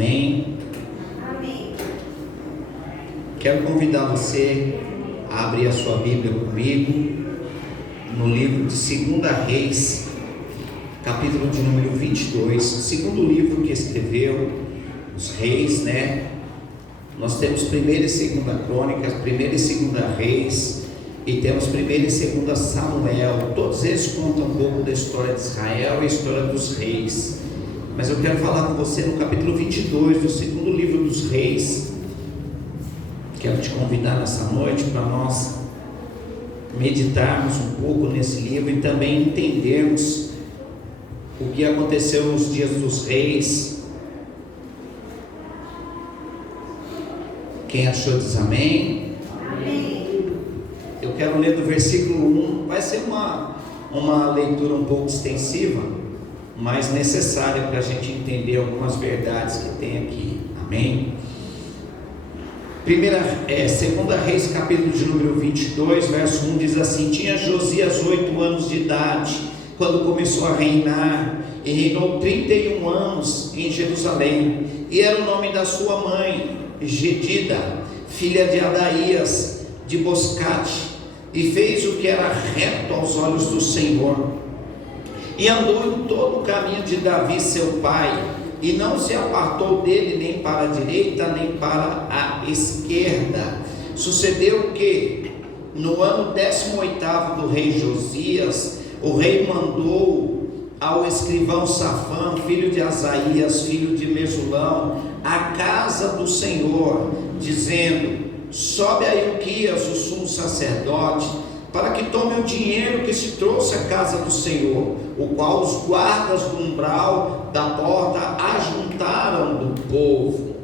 Amém? Amém. Quero convidar você a abrir a sua Bíblia comigo no livro de 2 Reis, capítulo de número 22, segundo livro que escreveu os reis, né? Nós temos 1ª e 2ª Crônicas, 1ª e 2ª Reis, e temos 1ª e 2ª Samuel. Todos eles contam um pouco da história de Israel e a história dos reis. Mas eu quero falar com você no capítulo 22 do segundo livro dos reis. Quero te convidar nessa noite para nós meditarmos um pouco nesse livro e também entendermos o que aconteceu nos dias dos reis. Quem achou diz amém? Amém. Eu quero ler do versículo 1. Vai ser uma leitura um pouco extensiva, mas necessária para a gente entender algumas verdades que tem aqui. Amém? 2 Reis, capítulo de número 22, verso 1 diz assim: tinha Josias 8 anos de idade quando começou a reinar, e reinou 31 anos em Jerusalém, e era o nome da sua mãe Gedida, filha de Adaías de Boscate, e fez o que era reto aos olhos do Senhor, e andou em todo o caminho de Davi seu pai, e não se apartou dele nem para a direita nem para a esquerda. Sucedeu que no ano 18º do rei Josias, o rei mandou ao escrivão Safã, filho de Asaías, filho de Mesulão, à casa do Senhor, dizendo: sobe a Ilquias, o sumo sacerdote, para que tome o dinheiro que se trouxe à casa do Senhor, o qual os guardas do umbral da porta ajuntaram do povo,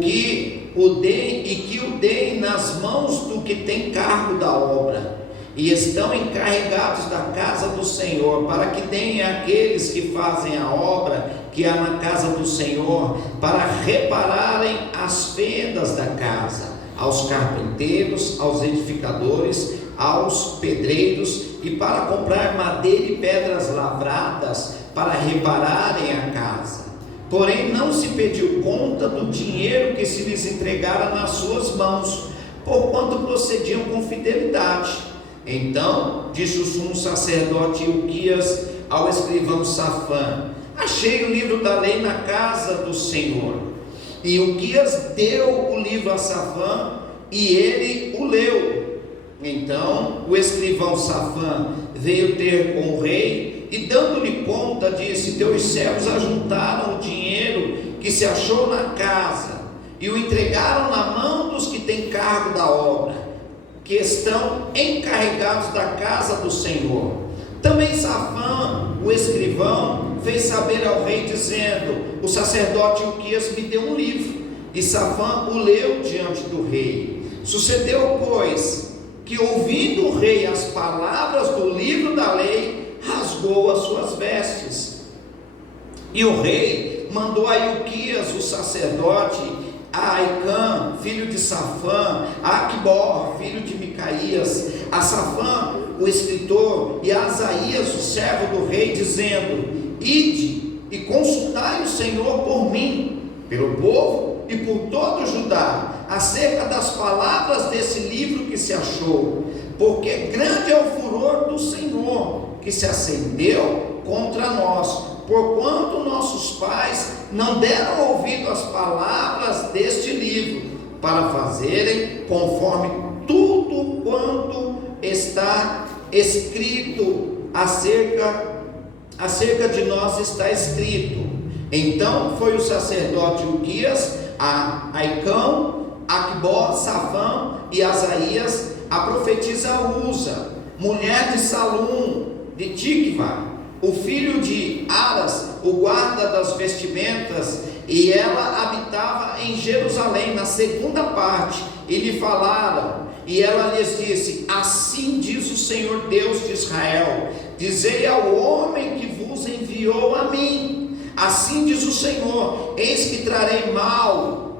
que o deem nas mãos do que tem cargo da obra, e estão encarregados da casa do Senhor, para que deem àqueles que fazem a obra que há na casa do Senhor, para repararem as fendas da casa, aos carpinteiros, aos edificadores, aos pedreiros, e para comprar madeira e pedras lavradas, para repararem a casa. Porém não se pediu conta do dinheiro que se lhes entregara nas suas mãos, porquanto procediam com fidelidade. Então disse o sumo sacerdote Ilquias ao escrivão Safã: achei o livro da lei na casa do Senhor. E Ilquias deu o livro a Safã, e ele o leu. Então o escrivão Safã veio ter com o rei, e dando-lhe conta, disse: teus servos ajuntaram o dinheiro que se achou na casa, e o entregaram na mão dos que têm cargo da obra, que estão encarregados da casa do Senhor. Também Safã, o escrivão, fez saber ao rei, dizendo: o sacerdote Ilquias me deu um livro. E Safã o leu diante do rei. Sucedeu, pois, que ouvindo o rei as palavras do livro da lei, rasgou as suas vestes. E o rei mandou a Ilquias, o sacerdote, a Aicã, filho de Safã, a Aquibor, filho de Micaías, a Safã, o escritor, e a Asaías, o servo do rei, dizendo: ide e consultai o Senhor por mim, pelo povo e por todo o Judá, acerca das palavras desse livro que se achou, porque grande é o furor do Senhor que se acendeu contra nós, porquanto nossos pais não deram ouvido às palavras deste livro, para fazerem conforme tudo quanto está escrito acerca de nós está escrito. Então foi o sacerdote Ilquias, a Aicão, Aquibor, Safã e Asaías, a profetisa Uza, mulher de Salum de Tikva, o filho de Aras, o guarda das vestimentas, e ela habitava em Jerusalém, na segunda parte, e lhe falaram, e ela lhes disse: assim diz o Senhor Deus de Israel, dizei ao homem que vos enviou a mim, assim diz o Senhor, eis que trarei mal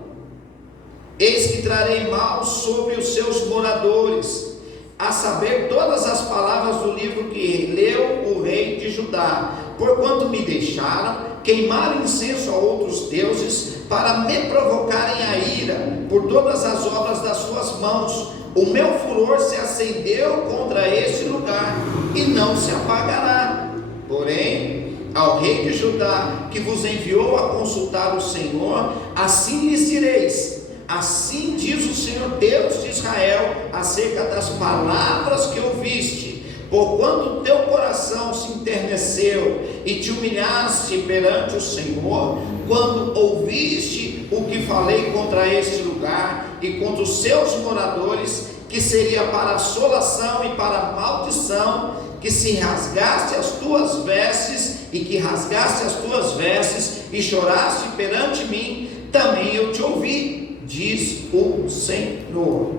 sobre os seus moradores, a saber, todas as palavras do livro que leu o rei de Judá, porquanto me deixaram, queimaram incenso a outros deuses, para me provocarem a ira, por todas as obras das suas mãos. O meu furor se acendeu contra este lugar, e não se apagará. Porém, ao rei de Judá, que vos enviou a consultar o Senhor, assim lhes direis: assim diz o Senhor Deus de Israel, acerca das palavras que ouviste. Porquanto teu coração se enterneceu e te humilhaste perante o Senhor, quando ouviste o que falei contra este lugar e contra os seus moradores, que seria para assolação e para maldição, que se rasgaste as tuas vestes, e que rasgaste as tuas vestes e choraste perante mim, também eu te ouvi, diz o Senhor.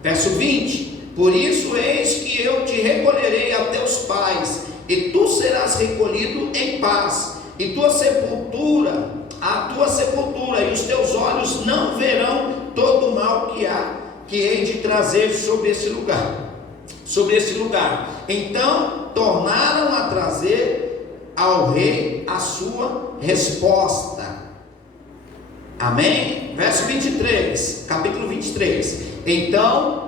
Verso 20: por isso eis que eu te recolherei a teus pais, e tu serás recolhido em paz, e a tua sepultura, e os teus olhos não verão todo o mal que hei de trazer sobre esse lugar. Então tornaram a trazer ao rei a sua resposta. Amém? Verso 23, capítulo 23. Então,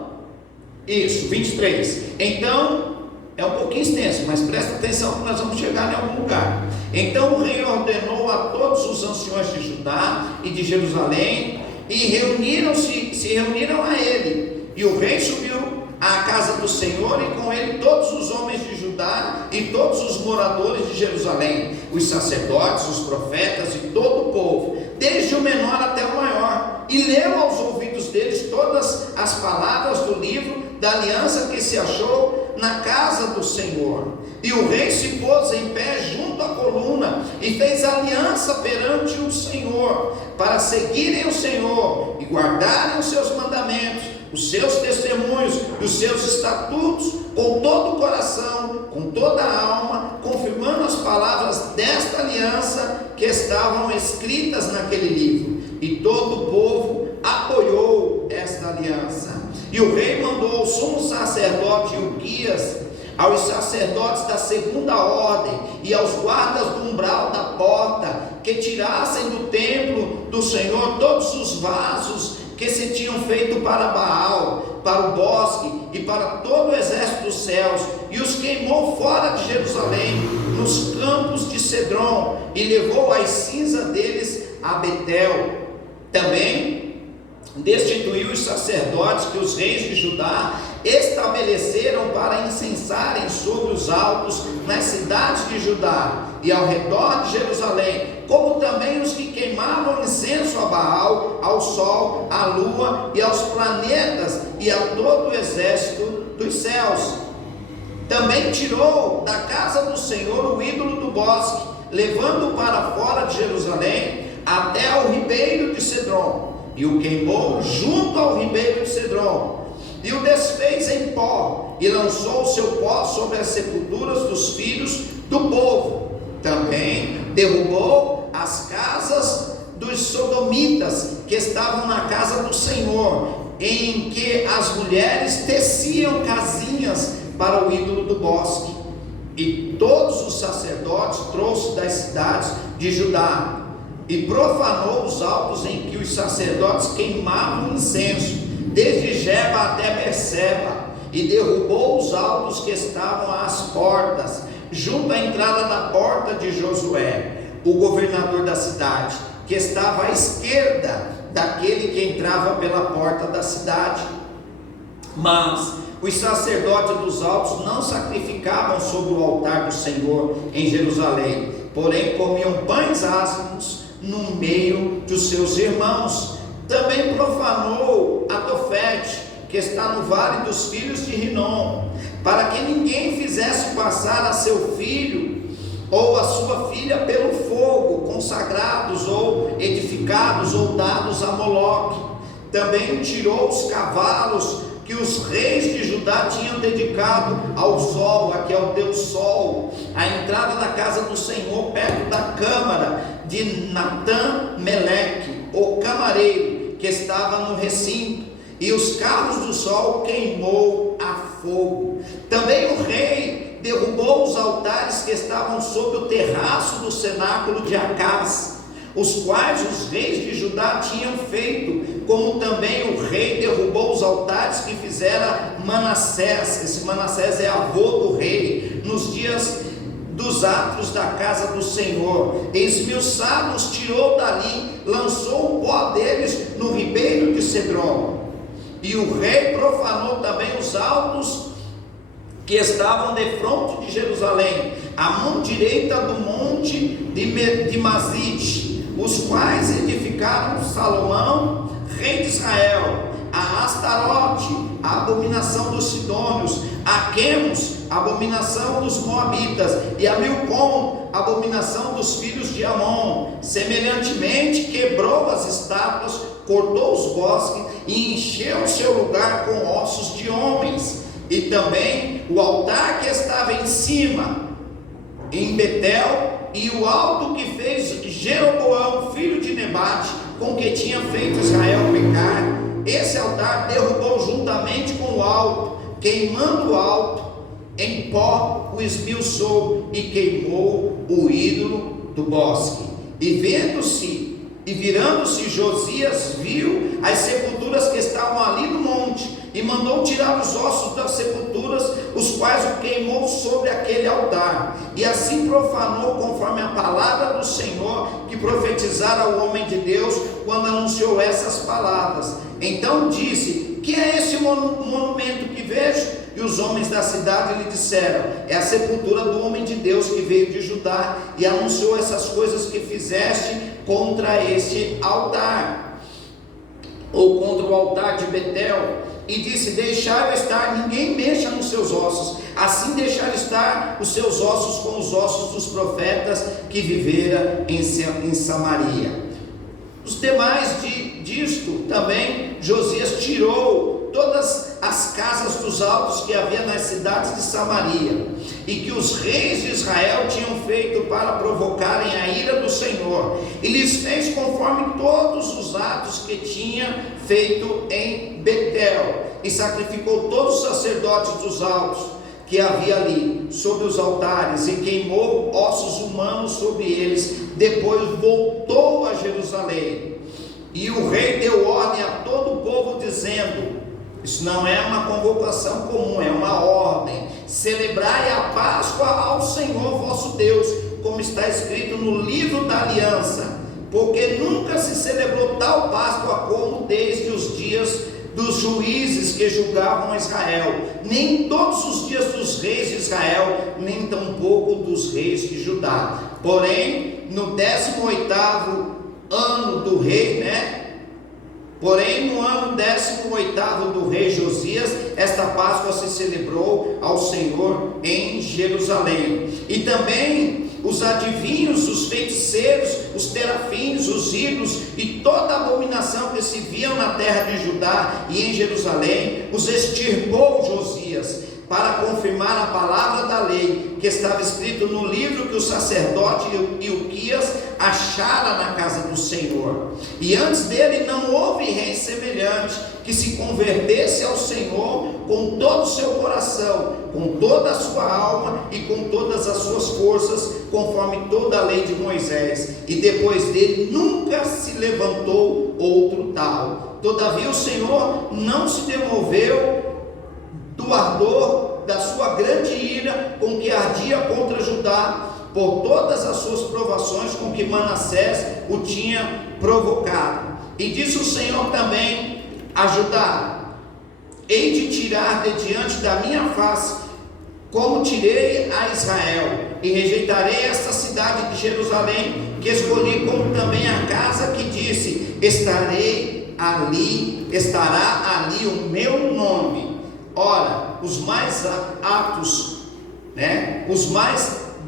é um pouquinho extenso, mas presta atenção que nós vamos chegar em algum lugar. Então o rei ordenou a todos os anciões de Judá e de Jerusalém, e se reuniram a ele. E o rei subiu à casa do Senhor, e com ele todos os homens de Judá e todos os moradores de Jerusalém, os sacerdotes, os profetas e todo o povo, desde o menor até o maior, e leu aos ouvidos deles todas as palavras do livro da aliança que se achou na casa do Senhor. E o rei se pôs em pé junto à coluna e fez aliança perante o Senhor, para seguirem o Senhor e guardarem os seus mandamentos, os seus testemunhos e os seus estatutos com todo o coração, com toda a alma, confirmando as palavras desta aliança que estavam escritas naquele livro. E todo o povo apoiou esta aliança. E o rei mandou ao sumo sacerdote Ilquias, aos sacerdotes da segunda ordem e aos guardas do umbral da porta, que tirassem do templo do Senhor todos os vasos que se tinham feito para Baal, para o bosque e para todo o exército dos céus, e os queimou fora de Jerusalém, nos campos de Cedron, e levou as cinzas deles a Betel. Também destituiu os sacerdotes que os reis de Judá estabeleceram para incensarem sobre os altos nas cidades de Judá e ao redor de Jerusalém, como também os que queimavam incenso a Baal, ao sol, à lua e aos planetas e a todo o exército dos céus. Também tirou da casa do Senhor o ídolo do bosque, levando-o para fora de Jerusalém até ao ribeiro de Cedron, e o queimou junto ao ribeiro de Cedron, e o desfez em pó, e lançou o seu pó sobre as sepulturas dos filhos do povo. Também derrubou as casas dos sodomitas que estavam na casa do Senhor, em que as mulheres teciam casinhas para o ídolo do bosque. E todos os sacerdotes trouxe das cidades de Judá, e profanou os altos em que os sacerdotes queimavam incenso, desde Geba até Berseba, e derrubou os altos que estavam às portas, junto à entrada da porta de Josué, o governador da cidade, que estava à esquerda daquele que entrava pela porta da cidade. Mas os sacerdotes dos altos não sacrificavam sobre o altar do Senhor em Jerusalém, porém comiam pães ázimos no meio dos seus irmãos. Também profanou a Tofete, que está no vale dos filhos de Rinom, para que ninguém fizesse passar a seu filho ou a sua filha pelo fogo, consagrados ou edificados ou dados a Moloque. Também tirou os cavalos que os reis de Judá tinham dedicado ao sol, aqui é o Deus Sol, a entrada da casa do Senhor, perto da câmara de Natã-Meleque, o camareiro, que estava no recinto, e os carros do sol queimou a fogo. Também o rei derrubou os altares que estavam sob o terraço do cenáculo de Acaz, os quais os reis de Judá tinham feito, como também o rei derrubou os altares que fizera Manassés. Esse Manassés é avô do rei, nos dias dos atos da casa do Senhor. Esmiuçados, tirou dali, lançou o pó deles no ribeiro de Cedron. E o rei profanou também os altos que estavam defronte de Jerusalém, a mão direita do monte de Mazite, os quais edificaram Salomão, rei de Israel, a Astarote, a abominação dos sidônios, a Quemos, a abominação dos moabitas, e a Milcom, a abominação dos filhos de Amon. Semelhantemente quebrou as estátuas, cortou os bosques e encheu o seu lugar com ossos de homens. E também o altar que estava em cima, em Betel, e o alto que fez Jeroboão, filho de Nebate, com que tinha feito Israel pecar, esse altar derrubou juntamente com o alto, queimando o alto, em pó o esmiuçou e queimou o ídolo do bosque. E virando-se Josias, viu as sepulturas que estavam ali no monte, e mandou tirar os ossos das sepulturas, os quais o queimou sobre aquele altar, e assim profanou conforme a palavra do Senhor que profetizara o homem de Deus quando anunciou essas palavras. Então disse: que é esse monumento que vejo? E os homens da cidade lhe disseram: é a sepultura do homem de Deus que veio de Judá e anunciou essas coisas que fizeste contra este altar, ou contra o altar de Betel. E disse: deixai estar, ninguém mexa nos seus ossos. Assim deixar estar os seus ossos com os ossos dos profetas que vivera em Samaria. Os demais disto também Josias tirou todas as casas dos altos que havia nas cidades de Samaria, e que os reis de Israel tinham feito para provocarem a ira do Senhor, e lhes fez conforme todos os atos que tinha feito em Betel, e sacrificou todos os sacerdotes dos altos que havia ali sobre os altares, e queimou ossos humanos sobre eles. Depois voltou a Jerusalém, e o rei deu ordem a todo o povo, dizendo: isso não é uma convocação comum, é uma ordem: celebrai a Páscoa ao Senhor vosso Deus, como está escrito no livro da aliança, porque nunca se celebrou tal Páscoa como desde os dias dos juízes que julgavam Israel, nem todos os dias dos reis de Israel, nem tampouco dos reis de Judá. Porém, no 18º ano do rei, Porém, no ano 18º do rei Josias, esta Páscoa se celebrou ao Senhor em Jerusalém. E também os adivinhos, os feiticeiros, os terafins, os ídolos e toda abominação que se viam na terra de Judá e em Jerusalém, os extirpou Josias, para confirmar a palavra da lei que estava escrito no livro que o sacerdote Ilquias achara na casa do Senhor. E antes dele não houve rei semelhante, que se convertesse ao Senhor com todo o seu coração, com toda a sua alma e com todas as suas forças, conforme toda a lei de Moisés. E depois dele nunca se levantou outro tal. Todavia o Senhor não se demoveu do ardor da sua grande ira com que ardia contra Judá, por todas as suas provações com que Manassés o tinha provocado. E disse o Senhor também a Judá: hei de tirar de diante da minha face, como tirei a Israel, e rejeitarei esta cidade de Jerusalém, que escolhi, como também a casa que disse: estará ali o meu nome. Ora, os mais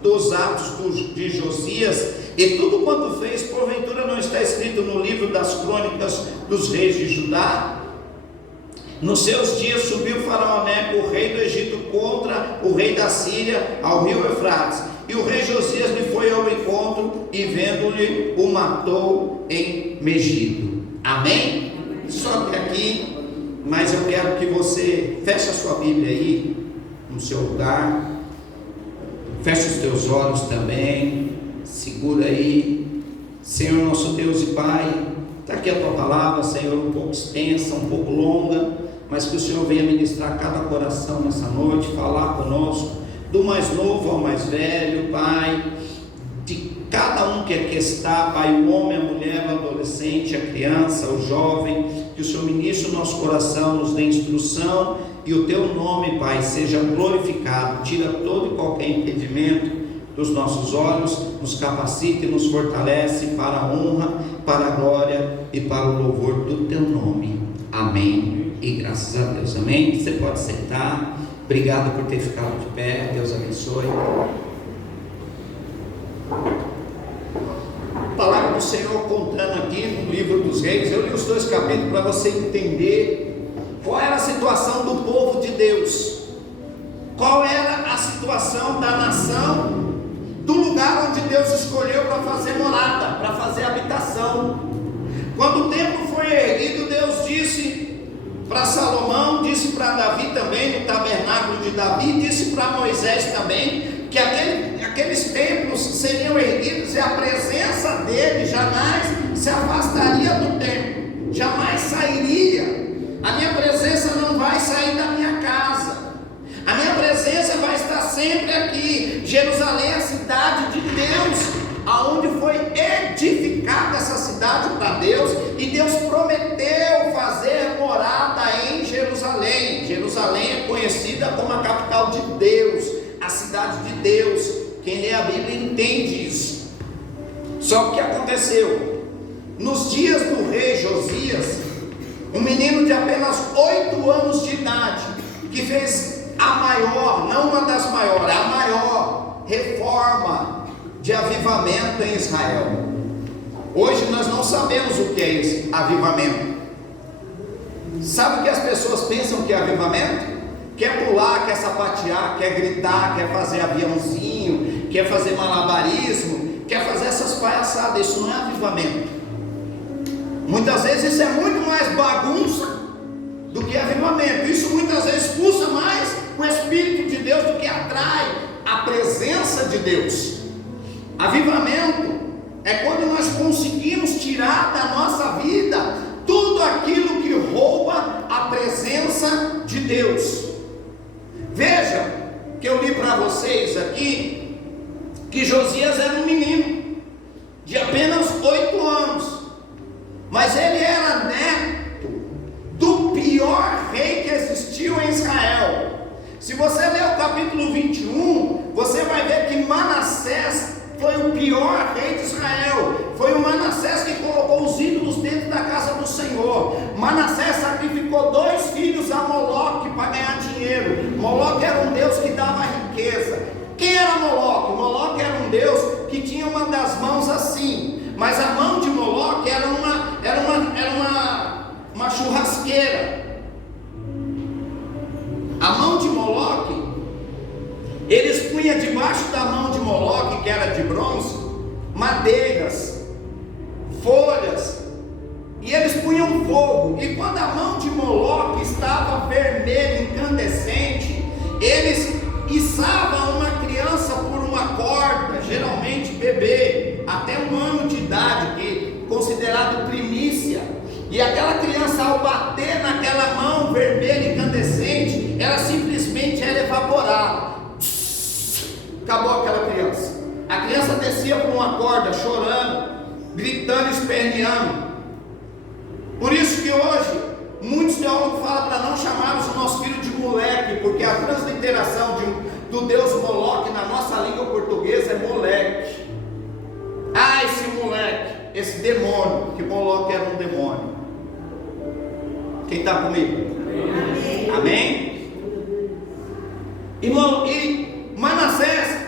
dos atos de Josias e tudo quanto fez, porventura não está escrito no livro das crônicas dos reis de Judá? Nos seus dias subiu Faraó Neco, o rei do Egito, contra o rei da Síria ao rio Eufrates, e o rei Josias lhe foi ao encontro, e vendo-lhe, o matou em Megido. Amém? Só até aqui. Mas eu quero que você feche a sua Bíblia aí, no seu lugar, Feche os teus olhos também, segura aí. Senhor nosso Deus e Pai, está aqui a tua palavra, Senhor, um pouco extensa, um pouco longa, mas que o Senhor venha ministrar cada coração nessa noite, falar conosco, do mais novo ao mais velho, Pai, de cada um que aqui está, Pai, o homem, a mulher, o adolescente, a criança, o jovem, que o Senhor ministre o nosso coração, nos dê instrução, e o teu nome, Pai, seja glorificado. Tira todo e qualquer impedimento dos nossos olhos, nos capacita e nos fortalece para a honra, para a glória e para o louvor do teu nome. Amém e graças a Deus. Amém. Você pode sentar. Obrigado por ter ficado de pé. Deus abençoe. A palavra do Senhor contando aqui no livro dos Reis. Eu li os 2 capítulos para você entender qual era a situação do povo de Deus, qual era a situação da nação, do lugar onde Deus escolheu para fazer morada, para fazer habitação. Quando o templo foi erguido, Deus disse para Salomão, disse para Davi também, no tabernáculo de Davi, disse para Moisés também, que aqueles templos seriam erguidos e a presença dele jamais se afastaria do templo, jamais sairia. A minha presença não vai sair da minha casa, a minha presença vai estar sempre aqui. Jerusalém é a cidade de Deus, aonde foi edificada essa cidade para Deus, e Deus prometeu fazer morada em Jerusalém. Jerusalém é conhecida como a capital de Deus, a cidade de Deus. Quem lê a Bíblia entende isso. Só que o que aconteceu? Nos dias do rei Josias, um menino de apenas 8 anos de idade, que fez a maior, não uma das maiores, a maior reforma de avivamento em Israel. Hoje nós não sabemos o que é esse avivamento. Sabe o que as pessoas pensam que é avivamento? Quer pular, quer sapatear, quer gritar, quer fazer aviãozinho, quer fazer malabarismo, quer fazer essas palhaçadas. Isso não é avivamento. Muitas vezes isso é muito mais bagunça do que avivamento. Isso muitas vezes expulsa mais o Espírito de Deus do que atrai a presença de Deus. Avivamento é quando nós conseguimos tirar da nossa vida tudo aquilo que rouba a presença de Deus. Veja que eu li para vocês aqui que Josias era um menino de apenas 8 anos, mas ele era neto do pior rei que existiu em Israel. Se você ler o capítulo 21, você vai ver que Manassés foi o pior rei de Israel. Foi o Manassés que colocou os ídolos dentro da casa do Senhor. Manassés sacrificou 2 filhos a Moloque para ganhar dinheiro. Moloque era um deus que dava riqueza. Quem era Moloque? Moloque era um deus que tinha uma das mãos assim, mas a mão de Moloque era uma churrasqueira. A mão de Moloque, eles punham debaixo da mão de Moloque, que era de bronze, madeiras, folhas, e eles punham fogo. E quando a mão de Moloque estava vermelha, incandescente, eles içavam uma criança por uma corda, geralmente bebê, até 1 ano de idade, que considerado primícia. E aquela criança, ao bater naquela mão vermelha incandescente, ela simplesmente era evaporada. Acabou aquela criança. A criança descia por uma corda, chorando, gritando, esperneando. Por isso que hoje muitos teólogos falam para não chamarmos o nosso filho de moleque, porque a transliteração do deus Moloque na nossa língua portuguesa é moleque. Ah, esse moleque, esse demônio, que Moloque era um demônio. Quem está comigo? Amém? Amém? E Manassés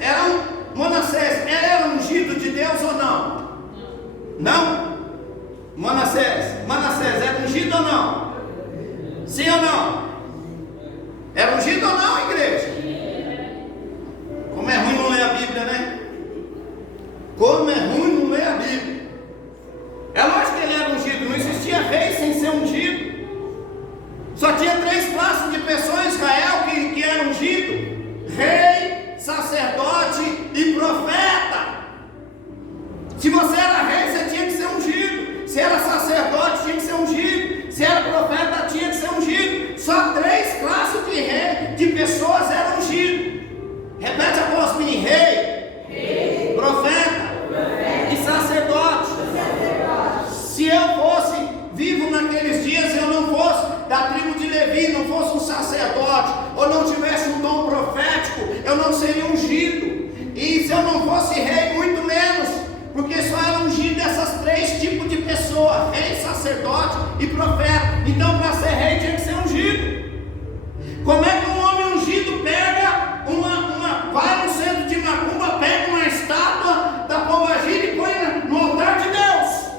era ungido de Deus ou não? Não? Manassés era ungido ou não? Sim ou não? Era ungido ou não, igreja? Como é ruim não ler a Bíblia, né? Como é ruim não ler a Bíblia. É lógico que ele era ungido. Não existia rei sem ser ungido. Só tinha 3 classes de pessoas em Israel que eram ungidos: rei, sacerdote sacerdote e profeta. Se você era rei, você tinha que ser ungido. Se era sacerdote, tinha que ser ungido. Se era profeta, tinha que ser ungido. Só 3 classes de pessoas eram ungidos. Repete após mim: rei, profeta e sacerdote. Se eu fosse vivo naqueles dias, eu não fosse da tribo de Levi, não fosse um sacerdote, ou não tivesse um dom profético, eu não seria ungido. E se eu não fosse rei, muito menos, porque só era ungido dessas 3 tipos de pessoas: rei, sacerdote e profeta. Então, para ser rei, tinha que ser ungido. Como é que um homem ungido pega vai no centro de macumba, pega uma estátua da pombagira e põe no altar de Deus?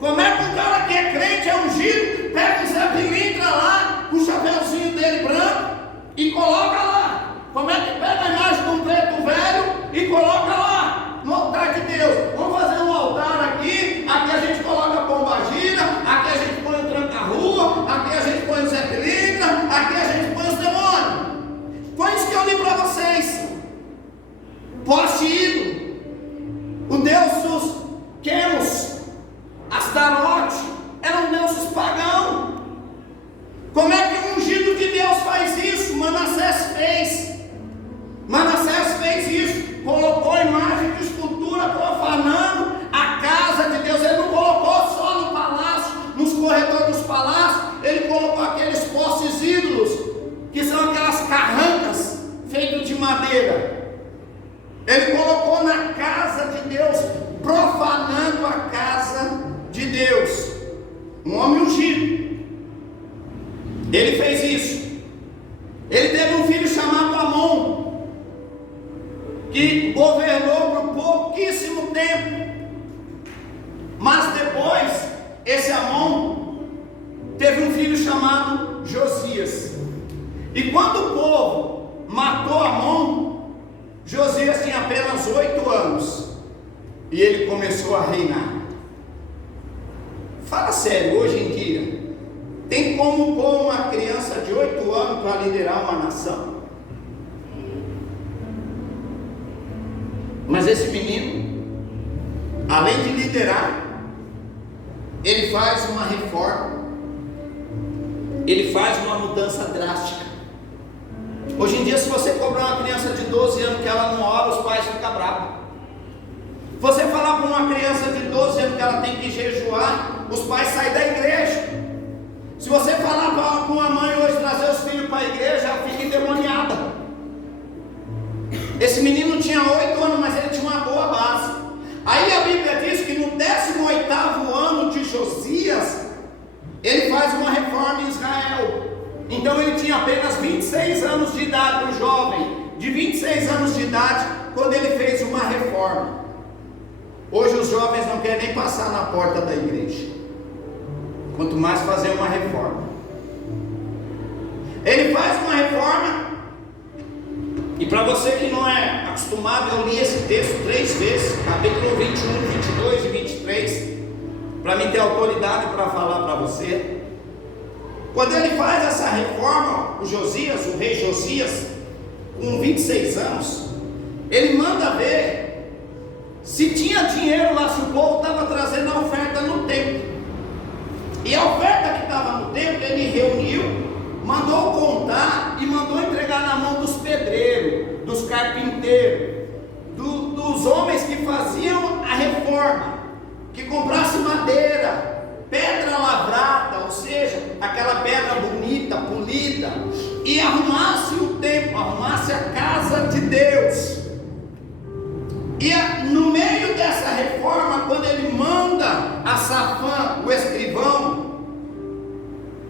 Como é que um cara que é crente, é ungido, pega um Zé Pilintra lá, com o chapéuzinho dele branco e coloca lá? Como é que pega a imagem de um preto velho e coloca lá no altar de Deus? Vamos fazer um altar aqui a gente coloca a pombagira, aqui a gente põe o tranca-rua, aqui a gente põe o Zé Pilintra, aqui a gente põe os demônios. Foi isso que eu li para vocês. Poste ídolo, o deus dos Quemos, Astarote, eram deuses pagãos. Como é que o ungido de Deus faz isso? Manassés fez isso, colocou imagem de escultura, profanando a casa de Deus. Ele não colocou só no palácio, nos corredores dos palácios, ele colocou aqueles postes ídolos, que são aquelas carrancas feitas de madeira. Ele colocou na casa de Deus, profanando a casa de Deus. Um homem ungido, ele fez isso. Ele teve um filho chamado Amon, que governou por pouquíssimo tempo. Mas depois, esse Amon teve um filho chamado Josias. E quando o povo matou Amon, Josias tinha apenas 8 anos e ele começou a reinar. Fala sério, hoje em dia tem como pôr uma criança de 8 anos para liderar uma nação? Mas esse menino, além de liderar, ele faz uma reforma, ele faz uma mudança drástica. Hoje em dia, se você cobrar uma criança de 12 anos que ela não ora, os pais ficam bravos. Você falar para uma criança de 12 anos que ela tem que jejuar, os pais saem da igreja. Se você falar para uma mãe hoje trazer os filhos para a igreja, ela fica endemoniada. Esse menino tinha 8 anos, mas ele tinha uma boa base. Aí a Bíblia diz que no 18º ano de Josias, ele faz uma reforma em Israel. Então ele tinha apenas 26 anos de idade, um jovem de 26 anos de idade, quando ele fez uma reforma. Hoje os jovens não querem nem passar na porta da igreja, quanto mais fazer uma reforma. Ele faz uma reforma, e para você que não é acostumado, eu li esse texto 3 vezes, capítulo 21, 22 e 23, para mim ter autoridade para falar para você. Quando ele faz essa reforma, o Josias, o rei Josias, com 26 anos, ele manda ver se tinha dinheiro lá, se o povo estava trazendo a oferta no templo. E a oferta que estava no templo, ele reuniu, mandou contar e mandou entregar na mão dos pedreiros, dos carpinteiros, dos homens que faziam a reforma, que comprassem madeira, pedra lavrada, ou seja, aquela pedra bonita, polida, e arrumasse o templo, arrumasse a casa de Deus. E no meio dessa reforma, quando ele manda a Safã, o escrivão,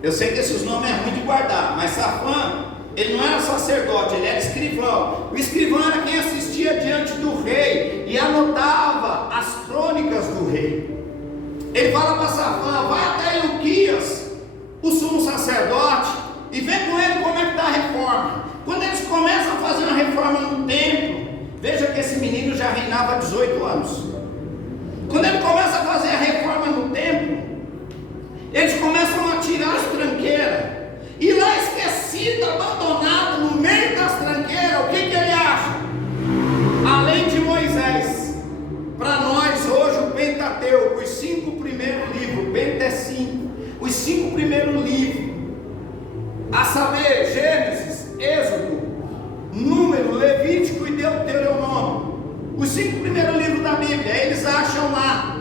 eu sei que esses nomes é ruim de guardar, mas Safã, ele não era sacerdote, ele era escrivão. O escrivão era quem assistia diante do rei e anotava as crônicas do rei. Ele fala para Safã: vai até Ilquias, o sumo sacerdote, e vê com ele como é que está a reforma. Quando eles começam a fazer uma reforma no templo, veja que esse menino já reinava há 18 anos. Quando ele começa a fazer a reforma no templo, eles começam a tirar as tranqueiras, e lá esquecido, abandonado, no meio das tranqueiras, o que ele acha? os 5 primeiros livros, a saber, Gênesis, Êxodo, Número, Levítico e Deuteronômio, os 5 primeiros livros da Bíblia, eles acham lá.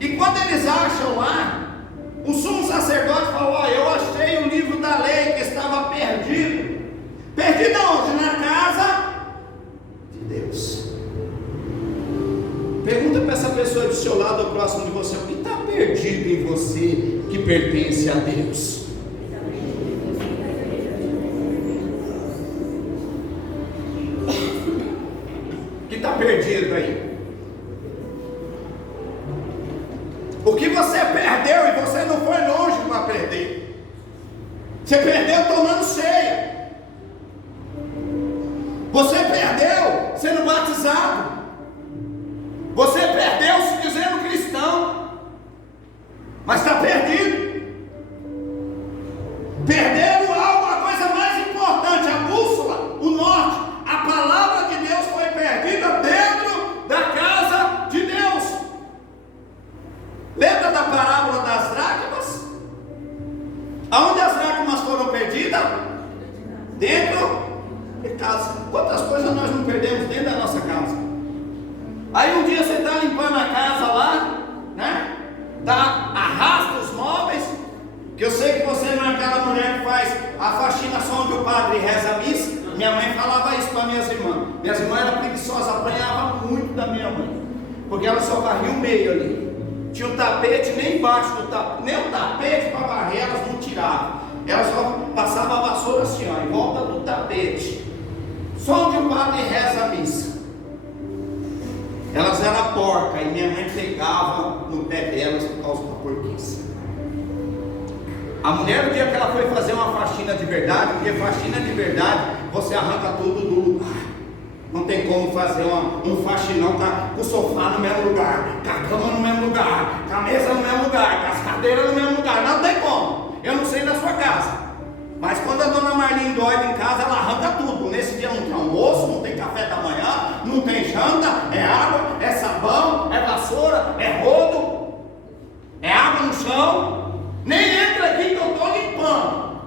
E quando eles acham lá, o sumo sacerdote falou: ó, eu achei o livro da lei que estava perdido. Perdido onde? Na casa de Deus. Pergunta para essa pessoa do seu lado ou próximo de você: o que está perdido em você que pertence a Deus? O que está perdido aí? O que você perdeu e você não foi longe para perder. Você perdeu tomando ceia. Você perdeu sendo batizado. Você perdeu se dizendo cristão. Mas está perdido. Perderam algo, a coisa mais importante, a bússola, o norte. A palavra de Deus foi perdida dentro da casa de Deus. Lembra da parábola das dracmas? Aonde as dracmas foram perdidas? Dentro de casa. Quantas coisas nós não perdemos dentro da nossa casa? Aí um dia você está limpando a casa lá, né? Arrasta os móveis, que eu sei que você não é aquela mulher que faz a faxina só onde o padre reza a missa. Minha mãe falava isso para minhas irmãs. Minhas irmãs eram preguiçosas, apanhavam muito da minha mãe, porque ela só varria o meio ali. Tinha um tapete, nem embaixo do tapete, nem o tapete para varrer elas não tiravam. Elas só passavam a vassoura assim, ó, em volta do tapete, só onde o padre reza a missa. Elas eram porcas, e minha mãe pegava no pé delas por causa da porquice. A mulher, no dia que ela foi fazer uma faxina de verdade, porque faxina de verdade, você arranca tudo do lugar. Não tem como fazer um faxinão com o sofá no mesmo lugar, com a cama no mesmo lugar, com a mesa no mesmo lugar, com as cadeiras no mesmo lugar. Não tem como. Eu não sei da sua casa, mas quando a dona Marlene doida em casa, ela arranca tudo. Nesse dia não tem almoço, não tem café da manhã, não tem janta, é água, é sabão, é vassoura, é rodo, é água no chão. Nem entra aqui que eu estou limpando.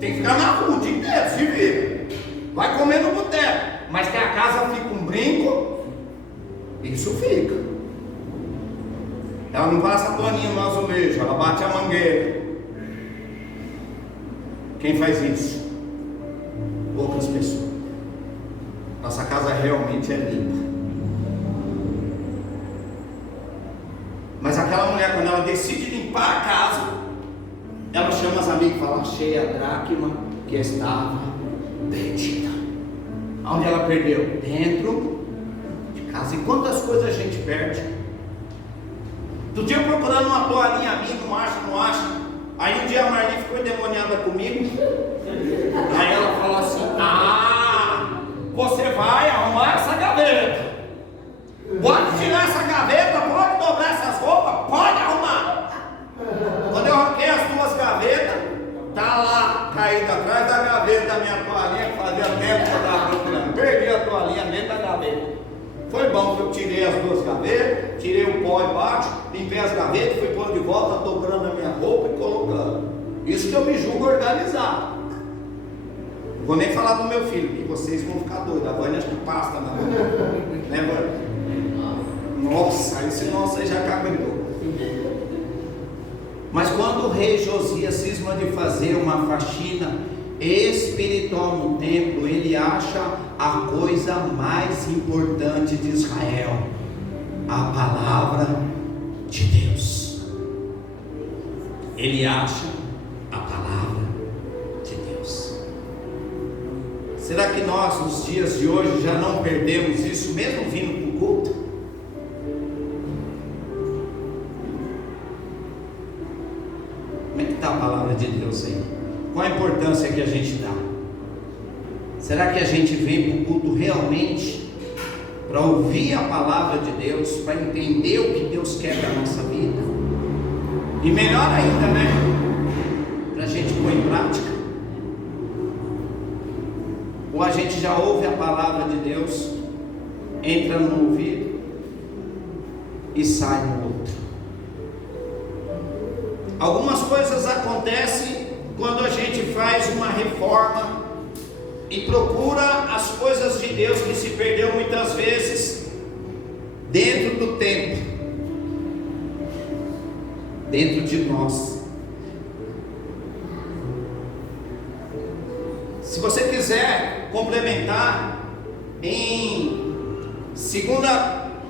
Tem que ficar na rua o dia inteiro, se vira. Vai comer no boteco. Mas que a casa fica um brinco, isso fica. Ela não passa paninho no azulejo, ela bate a mangueira. Quem faz isso? Outras pessoas. Nossa casa realmente é limpa. Mas aquela mulher, quando ela decide limpar a casa, ela chama as amigas e fala: achei a dracma que estava perdida. Onde ela perdeu? Dentro de casa. E quantas coisas a gente perde? Do dia procurando uma toalhinha minha, não acha. Aí um dia a Marli ficou endemoniada comigo. Aí ela falou assim: você vai arrumar essa gaveta. Pode tirar essa gaveta, pode dobrar essas roupas, pode arrumar. Quando eu arranquei as 2 gavetas, tá lá caída atrás da gaveta a minha toalhinha, que fazia tempo que eu estava procurando. Perdi a toalhinha dentro da gaveta. Foi bom que eu tirei as 2 gavetas, tirei o pó embaixo, limpei as gavetas, fui pôr de volta, dobrando a minha roupa e colocando. Isso que eu me julgo organizado. Não vou nem falar do meu filho, que vocês vão ficar doidos. A Vânia acho que pasta na mão. Né, Vânia? Nossa, esse nosso aí já caguetou. Mas quando o rei Josias cisma de fazer uma faxina espiritual no templo, ele acha a coisa mais importante de Israel: a palavra de Deus. Ele acha a palavra de Deus. Será que nós, nos dias de hoje, já não perdemos isso, mesmo vindo para o culto? Como é que está a palavra de Deus aí? Qual a importância que a gente dá? Será que a gente vem para o culto realmente para ouvir a palavra de Deus, para entender o que Deus quer da nossa vida? E melhor ainda, né? Para a gente pôr em prática? Ou a gente já ouve a palavra de Deus, entra no ouvido e sai no outro? Algumas coisas acontecem quando a gente faz uma reforma e procura as coisas de Deus que se perdeu muitas vezes dentro do templo, dentro de nós. Se você quiser complementar, em 2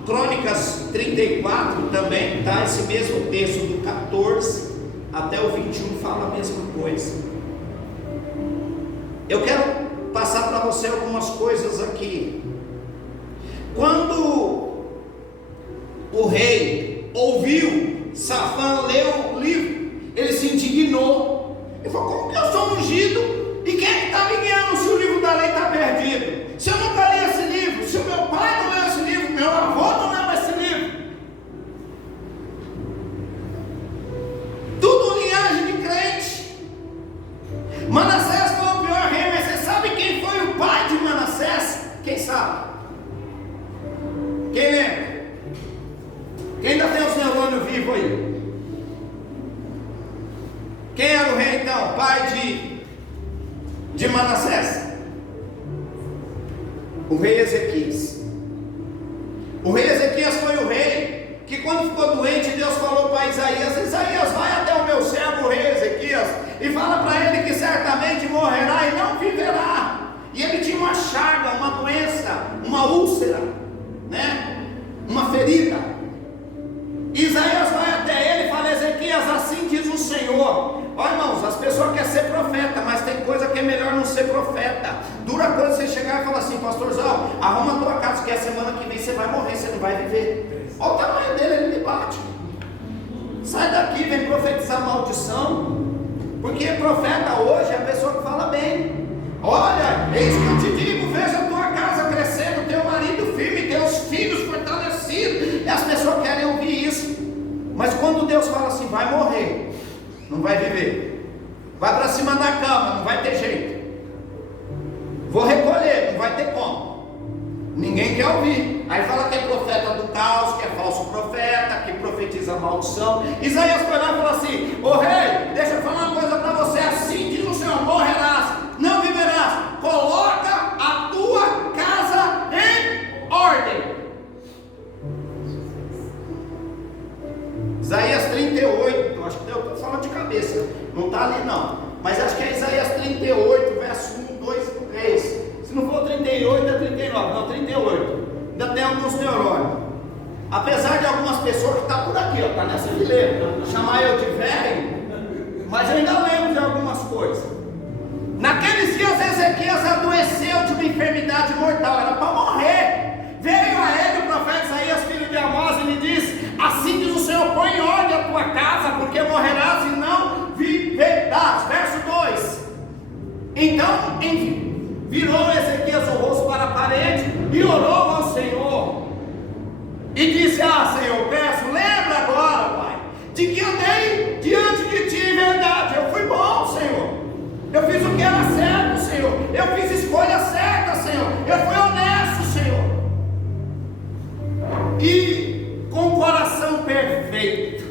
Crônicas 34 também está esse mesmo texto, do 14 até o 21, fala a mesma coisa. Eu quero passar para você algumas coisas aqui. Quando o rei ouviu Safã ler o livro, ele se indignou. Ele falou: como que eu sou ungido? E quem é que está me guiando se o livro da lei está perdido? Se eu nunca li esse livro, se o meu pai não leu esse livro, meu avô não leu esse livro. Tudo linhagem de crente. Manassés foi o pior rei, mas você sabe quem foi o pai de Manassés? Quem sabe? Quem lembra? Quem ainda tem os neurônios vivos aí? Quem era o rei então? Pai de Manassés? O rei Ezequias. O rei Ezequias foi o rei que, quando ficou doente, Deus falou para Isaías: Isaías, vai até o meu servo, o rei Ezequias, e fala para ele que certamente morrerá e não viverá. E ele tinha uma chaga, uma doença, uma úlcera, né? Uma ferida. Isaías vai até ele e fala: Ezequias, assim diz o Senhor. Olha, irmãos, as pessoas querem ser profeta, mas tem coisa que é melhor não ser profeta. Dura coisa você chegar e falar assim: pastorzão, arruma a tua casa, que a semana que vem você vai morrer, você não vai viver. Olha o tamanho dele, ele me bate. Sai daqui, vem profetizar maldição. Porque profeta hoje é a pessoa que fala bem. Olha, eis que eu te digo, veja a tua casa crescendo, teu marido firme, teus filhos fortalecidos. E as pessoas querem ouvir isso. Mas quando Deus fala assim: vai morrer, não vai viver, vai para cima da cama, não vai ter jeito, vou recolher, não vai ter como, ninguém quer ouvir. Aí fala que é profeta do caos, que é falso profeta, que profetiza maldição. Isaías foi lá e falou assim: ô rei, deixa eu falar uma coisa para você, assim diz o Senhor: morrerás, não viverás, coloca a tua casa em ordem. Isaías 38, acho que eu estou falando de cabeça, não está ali não, mas acho que é Isaías 38, verso 1, 2 e 3. Se não for 38, é 39, não, 38. Ainda tem alguns neurônios. Apesar de algumas pessoas que estão por aqui, está nessa fileira, chamar eu de velho, mas eu ainda lembro de algumas coisas. Naqueles dias Ezequias adoeceu de uma enfermidade mortal, era para morrer. Veio a ele o profeta Isaías, filho de Amós, e lhe disse: assim diz o Senhor, põe em ordem a tua casa, porque morrerás e não viverás. Verso 2. Então virou Ezequias o rosto para a parede e orou ao Senhor e disse: ah, Senhor, peço, lembra agora, Pai, de que andei diante de ti em verdade. Eu fui bom, Senhor, eu fiz o que era certo, Senhor, eu fiz escolha certa, Senhor, eu fui honesto, Senhor, e com o coração perfeito,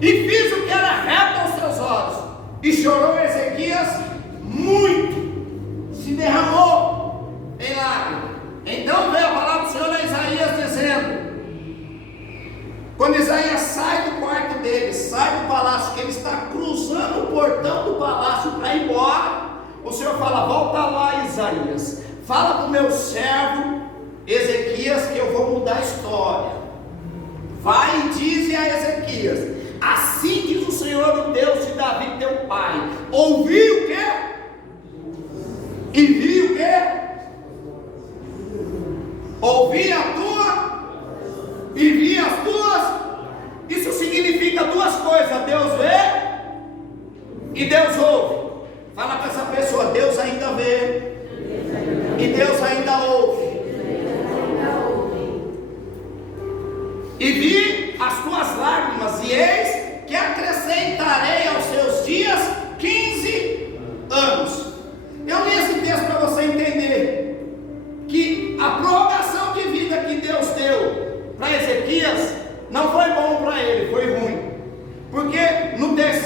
e fiz o que era reto aos teus olhos. E chorou Ezequias muito, se derramou em lágrimas. Então veio a palavra do Senhor a Isaías dizendo, quando Isaías sai do quarto dele, sai do palácio, que ele está cruzando o portão do palácio para ir embora, o Senhor fala: volta lá, Isaías, fala para o meu servo Ezequias que eu vou mudar a história. Vai e dize a Ezequias: assim diz o Senhor, o Deus de Davi teu pai, ouvi o quê? E vi o quê? Ouvi a tua e vi as tuas. Isso significa duas coisas: Deus vê e Deus ouve. Fala para essa pessoa: Deus ainda vê e Deus ainda ouve. E vi as tuas lágrimas, e eis que acrescentarei aos seus dias 15 anos. Eu li esse texto para você entender que a prorrogação de vida que Deus deu para Ezequias não foi bom para ele, foi ruim. Porque no terceiro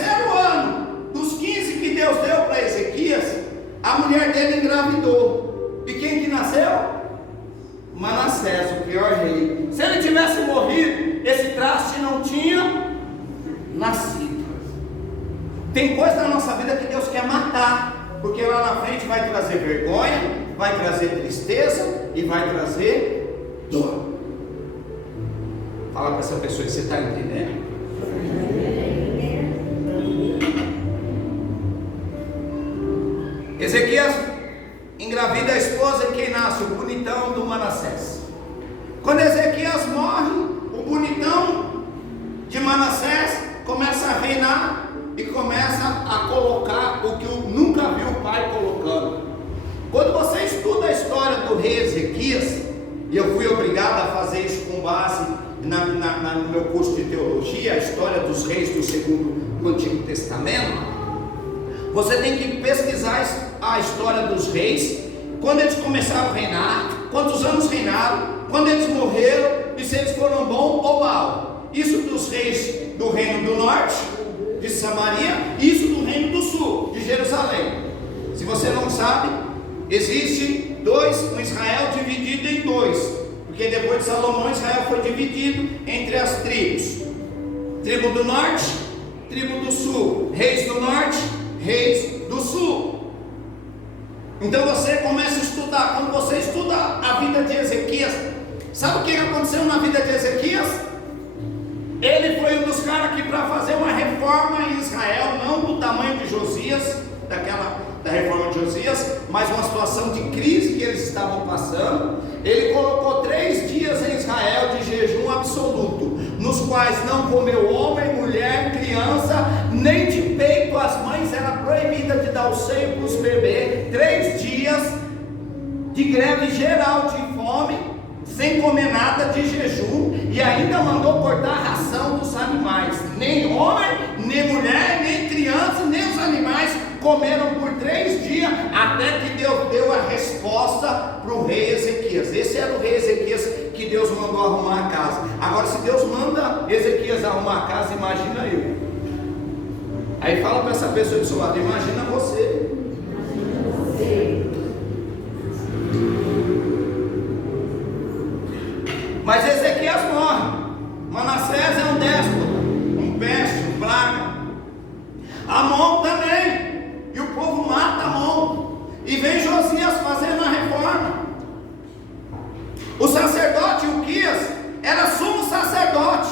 a mulher dele engravidou. E quem que nasceu? Manassés, o pior rei. Se ele tivesse morrido, esse traste não tinha nascido. Tem coisa na nossa vida que Deus quer matar, porque lá na frente vai trazer vergonha, vai trazer tristeza e vai trazer dor. Fala para essa pessoa que você está entendendo. Ezequias engravida a esposa e quem nasce? O bonitão do Manassés. Quando Ezequias morre, o bonitão de Manassés começa a reinar e começa a colocar o que nunca viu o pai colocando. Quando você estuda a história do rei Ezequias, e eu fui obrigado a fazer isso com base no meu curso de teologia, a história dos reis do Antigo Testamento, você tem que pesquisar a história dos reis, quando eles começaram a reinar, quantos anos reinaram, quando eles morreram e se eles foram bom ou mal. Isso dos reis do reino do norte, de Samaria, e isso do reino do sul, de Jerusalém. Se você não sabe, existe um Israel dividido em dois, porque depois de Salomão, Israel foi dividido entre as tribos: tribo do norte, tribo do sul, reis do norte, reis do sul. Então você começa a estudar. Quando você estuda a vida de Ezequias, sabe o que aconteceu na vida de Ezequias? Ele foi um dos caras que, para fazer uma reforma em Israel, não do tamanho de Josias, da reforma de Josias, mas uma situação de crise que eles estavam passando, ele colocou 3 dias em Israel de jejum absoluto, nos quais não comeu homem, mulher, criança, nem de peito as mães, era proibida de dar o seio para os bebês. 3 dias de greve geral de fome, sem comer nada, de jejum, e ainda mandou cortar a ração dos animais. Nem homem, nem mulher, nem criança, nem os animais comeram por 3 dias, até que Deus deu a resposta para o rei Ezequias. Esse era o rei Ezequias que Deus mandou arrumar a casa. Agora, se Deus manda Ezequias arrumar a casa, imagina eu. Aí fala para essa pessoa do seu lado: imagina você. Mas Ezequias morre. Manassés é um déspota, um peste, um praga. Amon também. E o povo mata Amon. E vem Josias fazendo a reforma. O sacerdote Uquias era sumo sacerdote.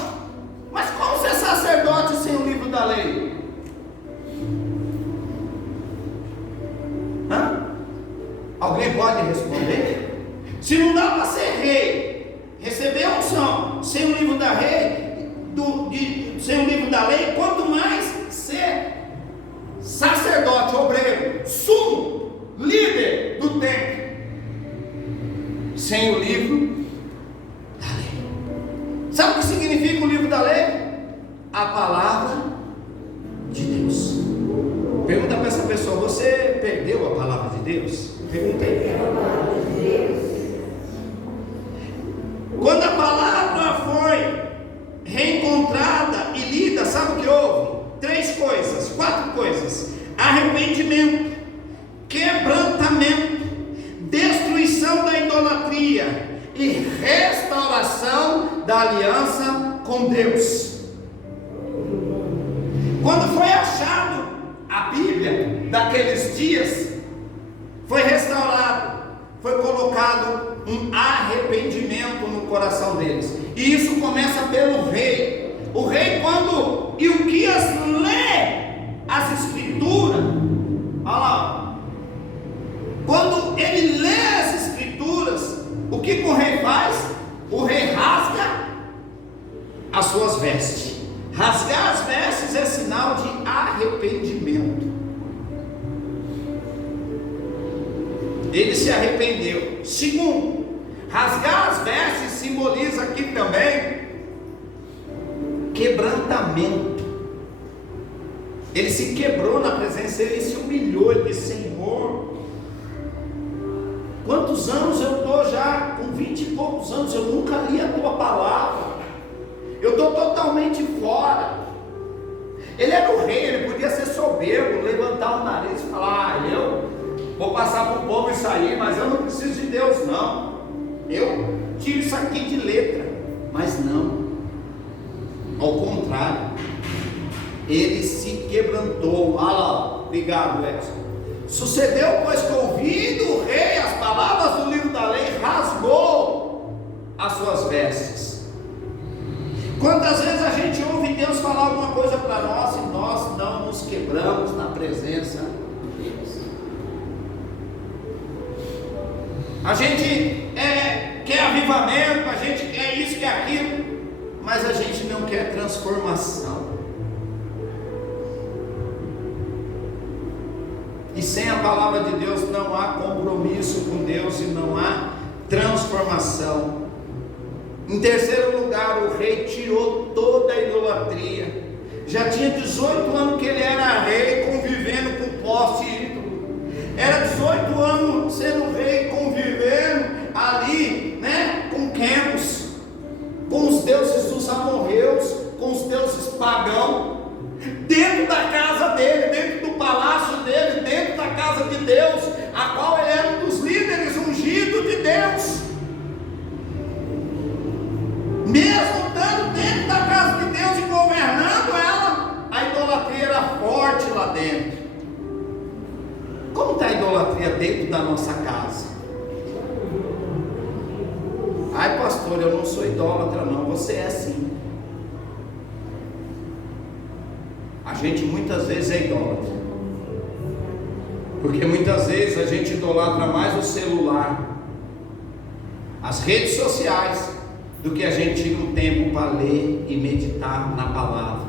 Mas como ser sacerdote sem o livro da lei? Alguém pode responder? Se não dá para ser rei, receber a unção sem o livro da sem o livro da lei, quanto mais ser sacerdote, obreiro, sumo, líder do templo, sem o livro da lei. Sabe o que significa o livro da lei? A palavra de Deus. Pergunta para essa pessoa: você perdeu a palavra de Deus? Pergunta aí. Quando a palavra foi reencontrada e lida, sabe o que houve? 4 coisas: arrependimento, quebrantamento, destruição da idolatria e restauração da aliança com Deus. Quando foi achado a Bíblia daqueles dias, foi restaurado, foi colocado um arrependimento no coração deles. E isso começa pelo rei. O rei, quando Ilquias lê as escrituras, olha lá, quando ele lê as escrituras, o que o rei faz? O rei rasga as suas vestes. Rasgar as vestes é sinal de arrependimento. Ele se arrependeu. Segundo, rasgar as vestes simboliza aqui também quebrantamento. Ele se quebrou na presença, ele se humilhou, ele disse: Senhor, quantos anos eu estou já, com 20 e poucos anos, eu nunca li a tua palavra, eu estou totalmente fora. Ele era o rei, ele podia ser soberbo, levantar o nariz e falar: vou passar para o povo e sair, mas eu não preciso de Deus, não. Eu tiro isso aqui de letra, mas não. Ao contrário, ele se quebrantou. Ah lá, obrigado, Edson. Sucedeu, pois, que ouvindo o rei as palavras do livro da lei, rasgou as suas vestes. Quantas vezes a gente ouve Deus falar alguma coisa para nós e nós não nos quebramos na presença de Deus? A gente quer avivamento, a gente quer isso, quer aquilo, mas a gente não quer transformação. E sem a palavra de Deus não há compromisso com Deus e não há transformação. Em terceiro lugar, o rei tirou toda a idolatria. Já tinha 18 anos que ele era rei, convivendo com poste e ídolo. Era 18 anos sendo rei, convivendo ali, né, com Quemos, com os deuses dos amorreus, com os deuses pagãos, dentro da casa dele, dentro do palácio dele, dentro da casa de Deus, a qual ele era um dos líderes ungidos de Deus. Mesmo estando dentro da casa de Deus e governando ela, a idolatria era forte lá dentro. Como está a idolatria dentro da nossa casa? Ai, pastor, eu não sou idólatra, não. Você é sim. A gente muitas vezes é idólatra, porque muitas vezes a gente idolatra mais o celular, as redes sociais, do que a gente tira um tempo para ler e meditar na palavra.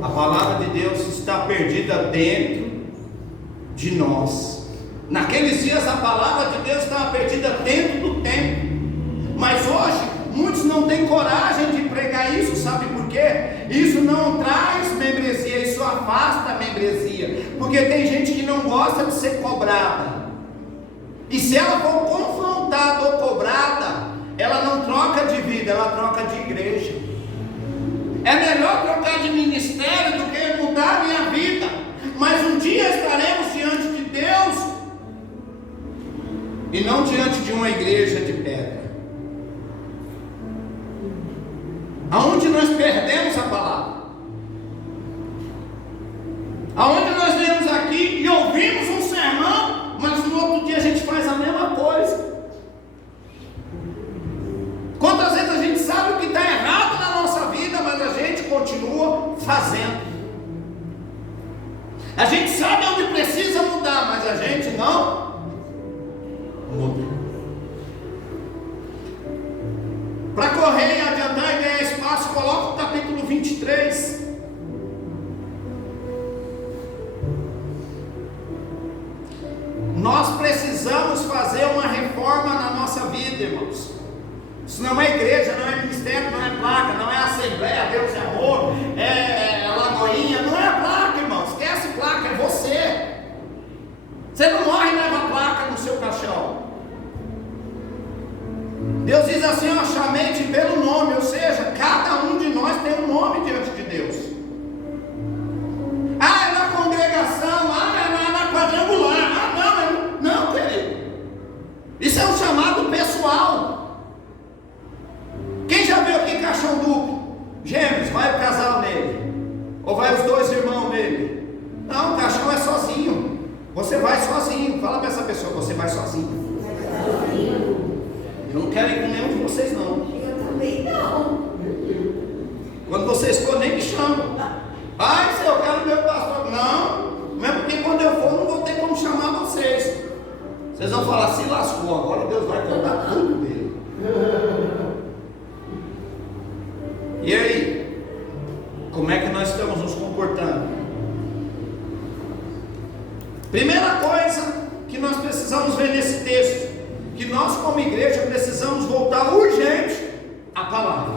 A palavra de Deus está perdida dentro de nós. Naqueles dias a palavra de Deus estava perdida dentro do templo, mas hoje muitos não têm coragem de pregar isso. Sabe por quê? Isso não traz membresia, isso afasta a membresia, porque tem gente que não gosta de ser cobrada, e se ela for confrontada ou cobrada, ela não troca de vida, ela troca de igreja. É melhor trocar de ministério do que mudar a minha vida, mas um dia estaremos diante de Deus e não diante de uma igreja de pedra, aonde nós perdemos a palavra, aonde nós viemos aqui e ouvimos um sermão, mas no outro dia a gente faz a mesma coisa. Quantas vezes a gente sabe o que está errado na nossa vida, mas a gente continua fazendo. A gente sabe onde precisa mudar, mas a gente não muda. Para correr e adiantar e ganhar espaço, coloca o capítulo 23. Nós precisamos fazer uma reforma na nossa vida, irmãos. Isso não é igreja, não é ministério, não é placa, não é assembleia, Deus é amor, é lagoinha, não é placa, irmão. Esquece placa, é você. Você não morre e leva placa no seu caixão. Deus diz assim, ó, chamei-te pelo nome, ou seja, cada um de nós tem um nome diante de Deus. Ah, é na congregação, é na quadrangular, não, querido. Isso é um chamado pessoal. Quem já viu aqui caixão duplo? Gêmeos, vai o casal nele, ou vai os dois irmãos nele? Não, o caixão é sozinho. Você vai sozinho. Fala para essa pessoa, você vai sozinho. Eu não quero ir com nenhum de vocês, não. Eu também não. Quando vocês forem, nem me chamam. Ai, se eu quero meu pastor. Não, mesmo porque quando eu for, não vou ter como chamar vocês. Vocês vão falar, se lascou, agora Deus vai contar tudo dele. E aí? Como é que nós estamos nos comportando? Primeira coisa que nós precisamos ver nesse texto, que nós como igreja precisamos voltar urgente à palavra.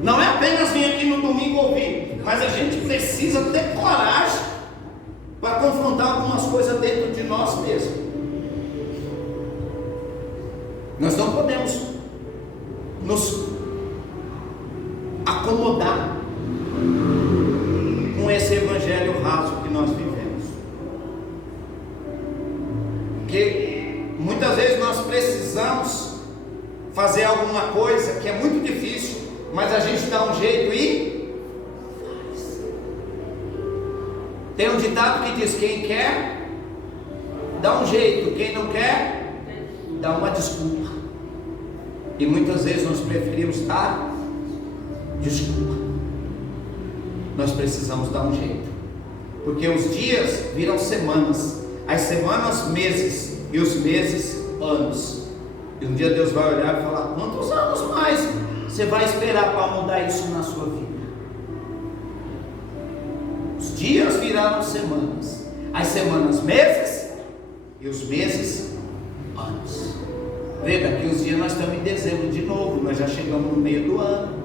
Não é apenas vir aqui no domingo ouvir, mas a gente precisa ter coragem para confrontar algumas coisas dentro de nós mesmos. Nós não podemos nos acomodar com esse evangelho raso que nós vivemos. fazer alguma coisa que é muito difícil, mas a gente dá um jeito e faz. Tem um ditado que diz: quem quer, dá um jeito, quem não quer, dá uma desculpa. E muitas vezes nós preferimos dar desculpa. Nós precisamos dar um jeito, porque os dias viram semanas, as semanas meses, e os meses anos. E um dia Deus vai olhar e falar: quantos anos mais você vai esperar para mudar isso na sua vida? Os dias viraram semanas, as semanas meses, e os meses anos. Vê, daqui uns dias nós estamos em dezembro de novo, nós já chegamos no meio do ano.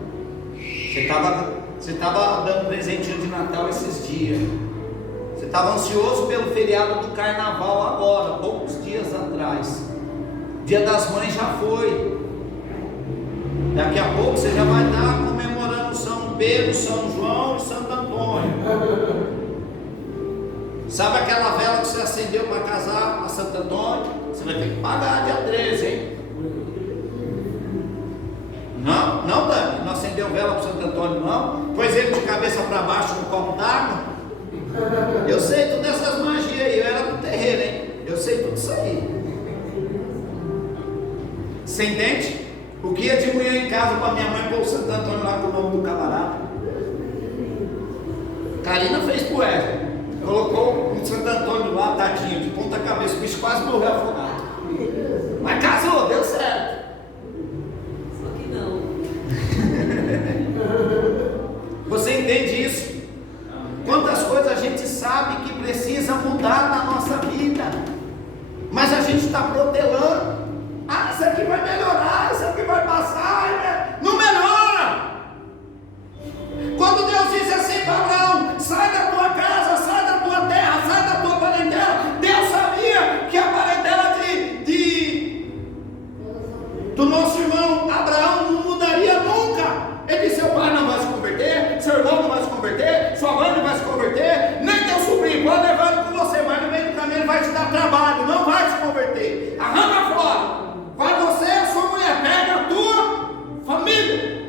Você estava dando presentinho de Natal esses dias. Você estava ansioso pelo feriado do carnaval agora, poucos dias atrás. Dia das Mães já foi. Daqui a pouco você já vai estar comemorando São Pedro, São João e Santo Antônio. Sabe aquela vela que você acendeu para casar a Santo Antônio? Você vai ter que pagar dia 13, hein? Não, Dani, não acendeu vela para Santo Antônio, não? Pôs ele de cabeça para baixo no copo d'água? Eu sei todas essas magias aí, eu era do terreiro, hein? Eu sei tudo isso aí. Você entende? O que ia de manhã em casa para minha mãe pôr o Santo Antônio lá com o nome do camarada? Karina fez pro Wesley. Colocou o Santo Antônio lá, tadinho, de ponta cabeça, o bicho quase morreu afogado. Mas casou, deu certo. Só que não. Você entende isso? Quantas coisas a gente sabe que precisa mudar na nossa vida, mas a gente está protelando. Ah, isso aqui vai melhorar, isso aqui vai passar. Não melhora. Quando Deus disse assim para Abraão: sai da tua casa, sai da tua terra, sai da tua parentela, Deus sabia que a parentela do nosso irmão Abraão não mudaria nunca. Ele disse: seu pai não vai se converter, seu irmão não vai se converter, sua mãe não vai se converter, nem teu sobrinho, pode levar ele com você, mas no meio do caminho ele vai te dar trabalho, não vai se converter. Arranca fora. Vai você e a sua mulher, pega a tua família.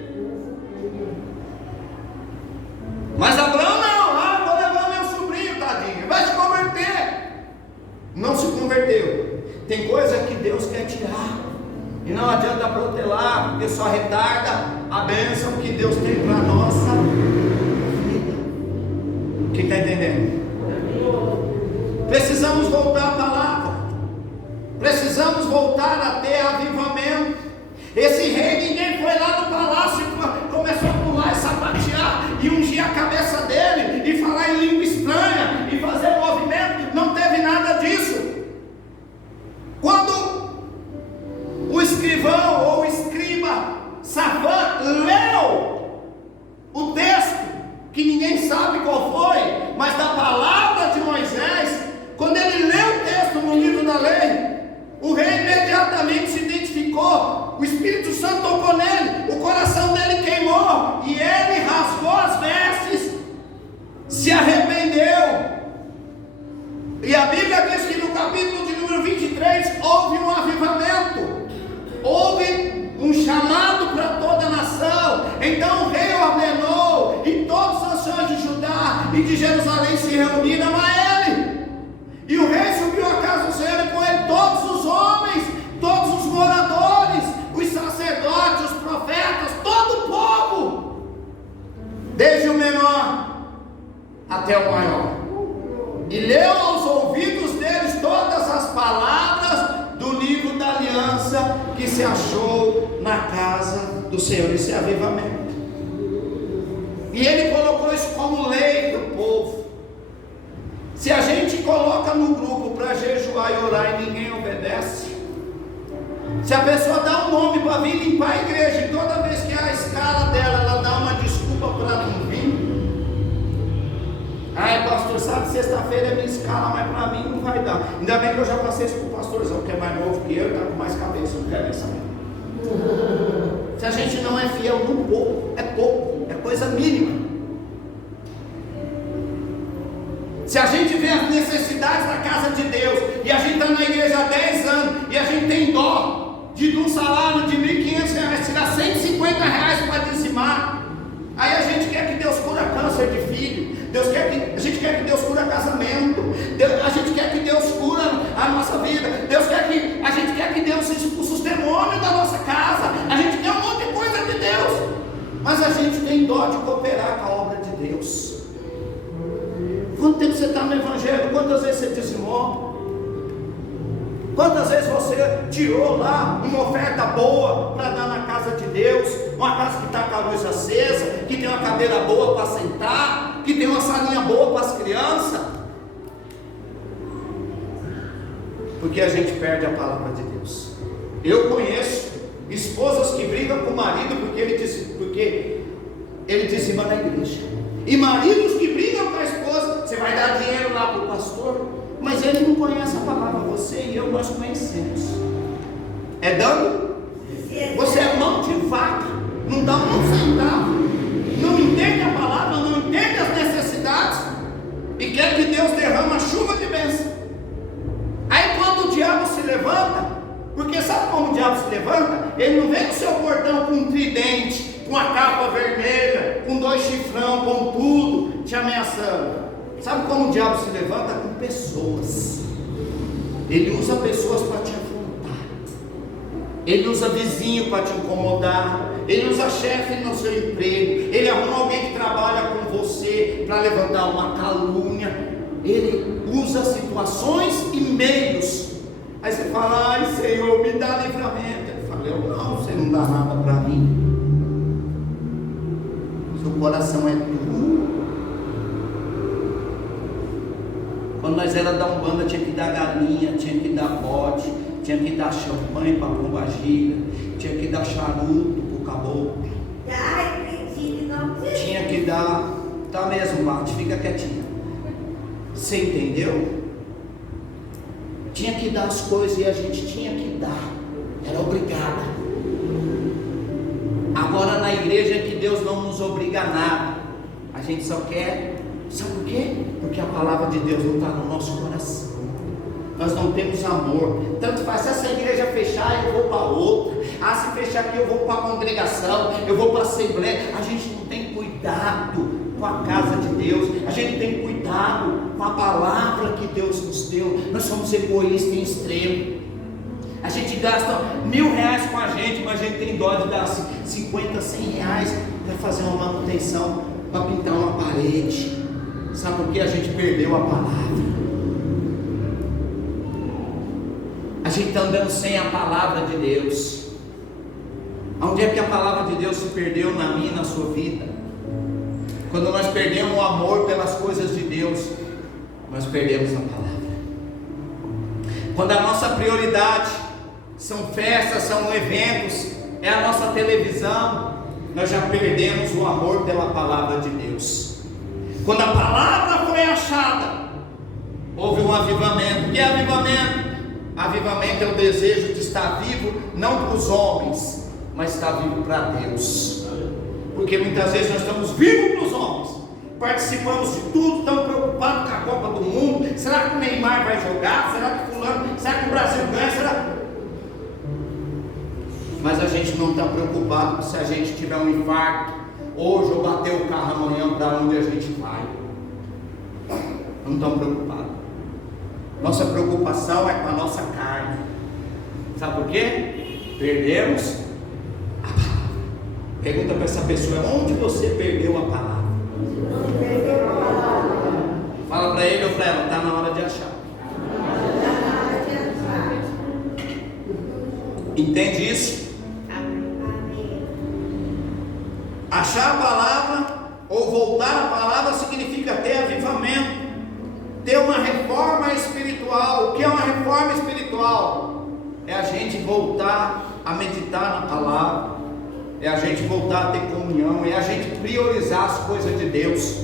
Mas Abraão não, vou levar meu sobrinho, tadinho, vai se converter. Não se converteu. Tem coisa que Deus quer tirar, e não adianta protelar, porque só retarda a bênção que Deus tem para a nossa vida. Quem está entendendo? Precisamos voltar à palavra. Precisamos voltar a ter avivamento. Esse rei, ninguém foi lá no palácio e começou a pular e sapatear e ungir a cabeça dele e falar em língua estranha e fazer movimento. Não teve nada disso. Quando o escrivão ou o escriba Safã leu o texto, que ninguém sabe qual foi, mas da palavra de Moisés, quando ele leu o texto no livro da lei, o rei imediatamente se identificou, o Espírito Santo tocou nele, o coração dele queimou, e ele rasgou as vestes, se arrependeu. E a Bíblia diz que no capítulo de número 23, houve um avivamento, houve um chamado para toda a nação. Então o rei ordenou, e todos os anciões de Judá e de Jerusalém se reuniram a ele. E o rei subiu à casa do Senhor, e com ele todos os homens, todos os moradores, os sacerdotes, os profetas, todo o povo, desde o menor até o maior. E leu aos ouvidos deles todas as palavras do livro da aliança que se achou na casa do Senhor. Isso é avivamento. E ele colocou isso como lei do povo. Se a gente coloca no grupo para jejuar e orar e ninguém obedece, se a pessoa dá um nome para vir limpar a igreja e toda vez que a escala dela ela dá uma desculpa para não vir, pastor, sabe, sexta-feira é minha escala, mas para mim não vai dar. Ainda bem que eu já passei isso para o pastorzão, que é mais novo que eu e está com mais cabeça, não quero nem saber. Se a gente não é fiel no pouco, é coisa mínima. Se a gente vê as necessidades da casa de Deus, e a gente está na igreja há 10 anos, e a gente tem dó, de um salário de R$1.500, tirar R$150 para dizimar. Aí a gente quer que Deus cura câncer de filho, a gente quer que Deus cura casamento, a gente quer que Deus cura a nossa vida, a gente quer que Deus expulse os demônios da nossa casa, a gente quer um monte de coisa de Deus, mas a gente tem dó de cooperar com a obra de Deus. Quanto tempo você está no Evangelho? Quantas vezes você dizimou? Quantas vezes você tirou lá uma oferta boa para dar na casa de Deus? Uma casa que está com a luz acesa, que tem uma cadeira boa para sentar, que tem uma salinha boa para as crianças. Porque a gente perde a palavra de Deus. Eu conheço esposas que brigam com o marido porque ele dizima na igreja, e maridos que brigam com a esposa. Você vai dar dinheiro lá para o pastor, mas ele não conhece a palavra. Você e eu, nós conhecemos. É dando? Você é mão de vaca, não dá um centavo, não entende a palavra, não entende as necessidades, e quer que Deus derrame a chuva de bênção. Aí quando o diabo se levanta, porque sabe como o diabo se levanta? Ele não vem no seu portão com um tridente, com a capa vermelha, com 2 chifrão, com tudo, te ameaçando. Sabe como o diabo se levanta? Com pessoas. Ele usa pessoas para te afrontar, ele usa vizinho para te incomodar, ele usa chefe no seu emprego, ele arruma alguém que trabalha com você para levantar uma calúnia, ele usa situações e meios. Aí você fala: ai Senhor, me dá livramento. Ele fala: eu não, você não dá nada para mim. Seu coração é duro. Quando nós era da Umbanda, tinha que dar galinha, tinha que dar bode, tinha que dar champanhe para a pombagira, tinha que dar charuto para o caboclo, tinha que dar, tá mesmo, Bate, fica quietinho. Você entendeu? Tinha que dar as coisas e a gente tinha que dar, era obrigada. Agora na igreja é que Deus não nos obriga a nada, a gente só quer. Sabe por quê? Porque a palavra de Deus não está no nosso coração. Nós não temos amor. Tanto faz, se essa igreja fechar, eu vou para outra. Se fechar aqui, eu vou para a congregação, eu vou para a assembleia. A gente não tem cuidado com a casa de Deus, a gente tem cuidado com a palavra que Deus nos deu. Nós somos egoístas em extremo. A gente gasta R$1.000 com a gente, mas a gente tem dó de dar 50, 100 reais para fazer uma manutenção, para pintar uma parede. Sabe por que a gente perdeu a palavra? A gente está andando sem a palavra de Deus. Onde é que a palavra de Deus se perdeu na minha e na sua vida? Quando nós perdemos o amor pelas coisas de Deus, nós perdemos a palavra. Quando a nossa prioridade são festas, são eventos, é a nossa televisão, nós já perdemos o amor pela palavra de Deus. Quando a palavra foi achada, houve um avivamento. Que é avivamento? Avivamento é o desejo de estar vivo, não para os homens, mas estar vivo para Deus. Porque muitas vezes nós estamos vivos para os homens, participamos de tudo, estamos preocupados com a Copa do Mundo. Será que o Neymar vai jogar? Será que fulano? Será que o Brasil ganha? Será? Mas a gente não está preocupado se a gente tiver um infarto hoje ou bater o carro amanhã, para onde a gente vai. Não estamos preocupados. Nossa preocupação é com a nossa carne. Sabe por quê? Perdemos a palavra. Pergunta para essa pessoa: onde você perdeu a palavra? Fala para ele ou para ela: está na hora de achar. Entende isso? Achar a palavra ou voltar à palavra significa ter avivamento, ter uma reforma espiritual. O que é uma reforma espiritual? É a gente voltar a meditar na palavra, é a gente voltar a ter comunhão, é a gente priorizar as coisas de Deus.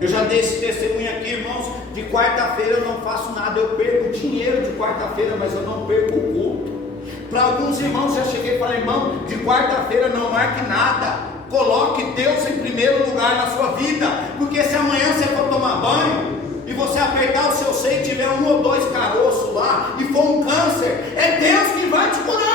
Eu já dei esse testemunho aqui, irmãos. De quarta-feira eu não faço nada, eu perco dinheiro de quarta-feira, mas eu não perco o culto. Para alguns irmãos já cheguei e falei: irmão, de quarta-feira não marque nada, coloque Deus em primeiro lugar na sua vida, porque se amanhã você for tomar banho e você apertar o seu seio e tiver 1 ou 2 caroços lá e for um câncer, é Deus que vai te curar.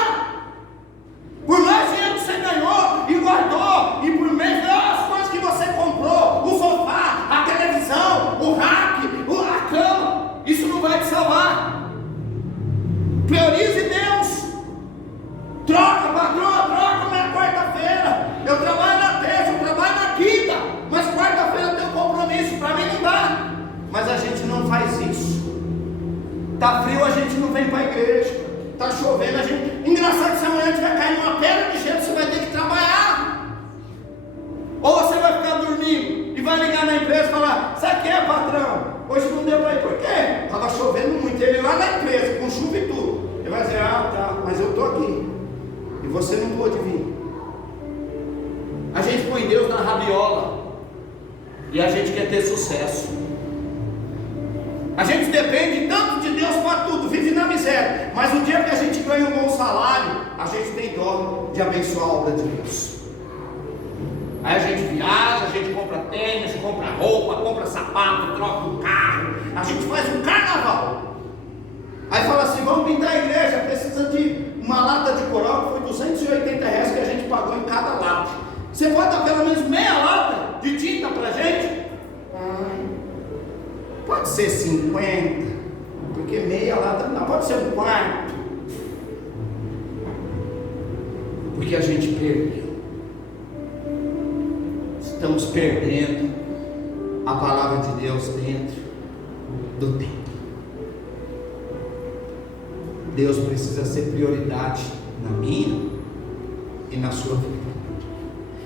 Está frio, a gente não vem para a igreja. Está chovendo, a gente... Engraçado que se amanhã tiver caindo uma pedra de gelo, você vai ter que trabalhar. Ou você vai ficar dormindo e vai ligar na empresa e falar: sabe o que é, patrão? Hoje não deu para ir. Por quê? Estava chovendo muito. Ele lá na empresa, com chuva e tudo. Ele vai dizer: ah, tá, mas eu estou aqui. E você não pôde vir. A gente põe Deus na rabiola. E a gente quer ter sucesso. A gente depende tanto de Deus para tudo, vive na miséria. Mas o dia que a gente ganha um bom salário, a gente tem dó de abençoar a obra de Deus. Aí a gente viaja, a gente compra tênis, compra roupa, compra sapato, troca um carro. A gente faz um carnaval. Aí fala assim: vamos pintar a igreja, precisa de uma lata de coral, que foi R$280 que a gente pagou em cada lata. Você pode dar pelo menos meia lata de tinta para a gente? Pode ser 50, porque meia lata não, pode ser um quarto. Porque a gente perdeu. Estamos perdendo a palavra de Deus dentro do templo. Deus precisa ser prioridade na minha e na sua vida.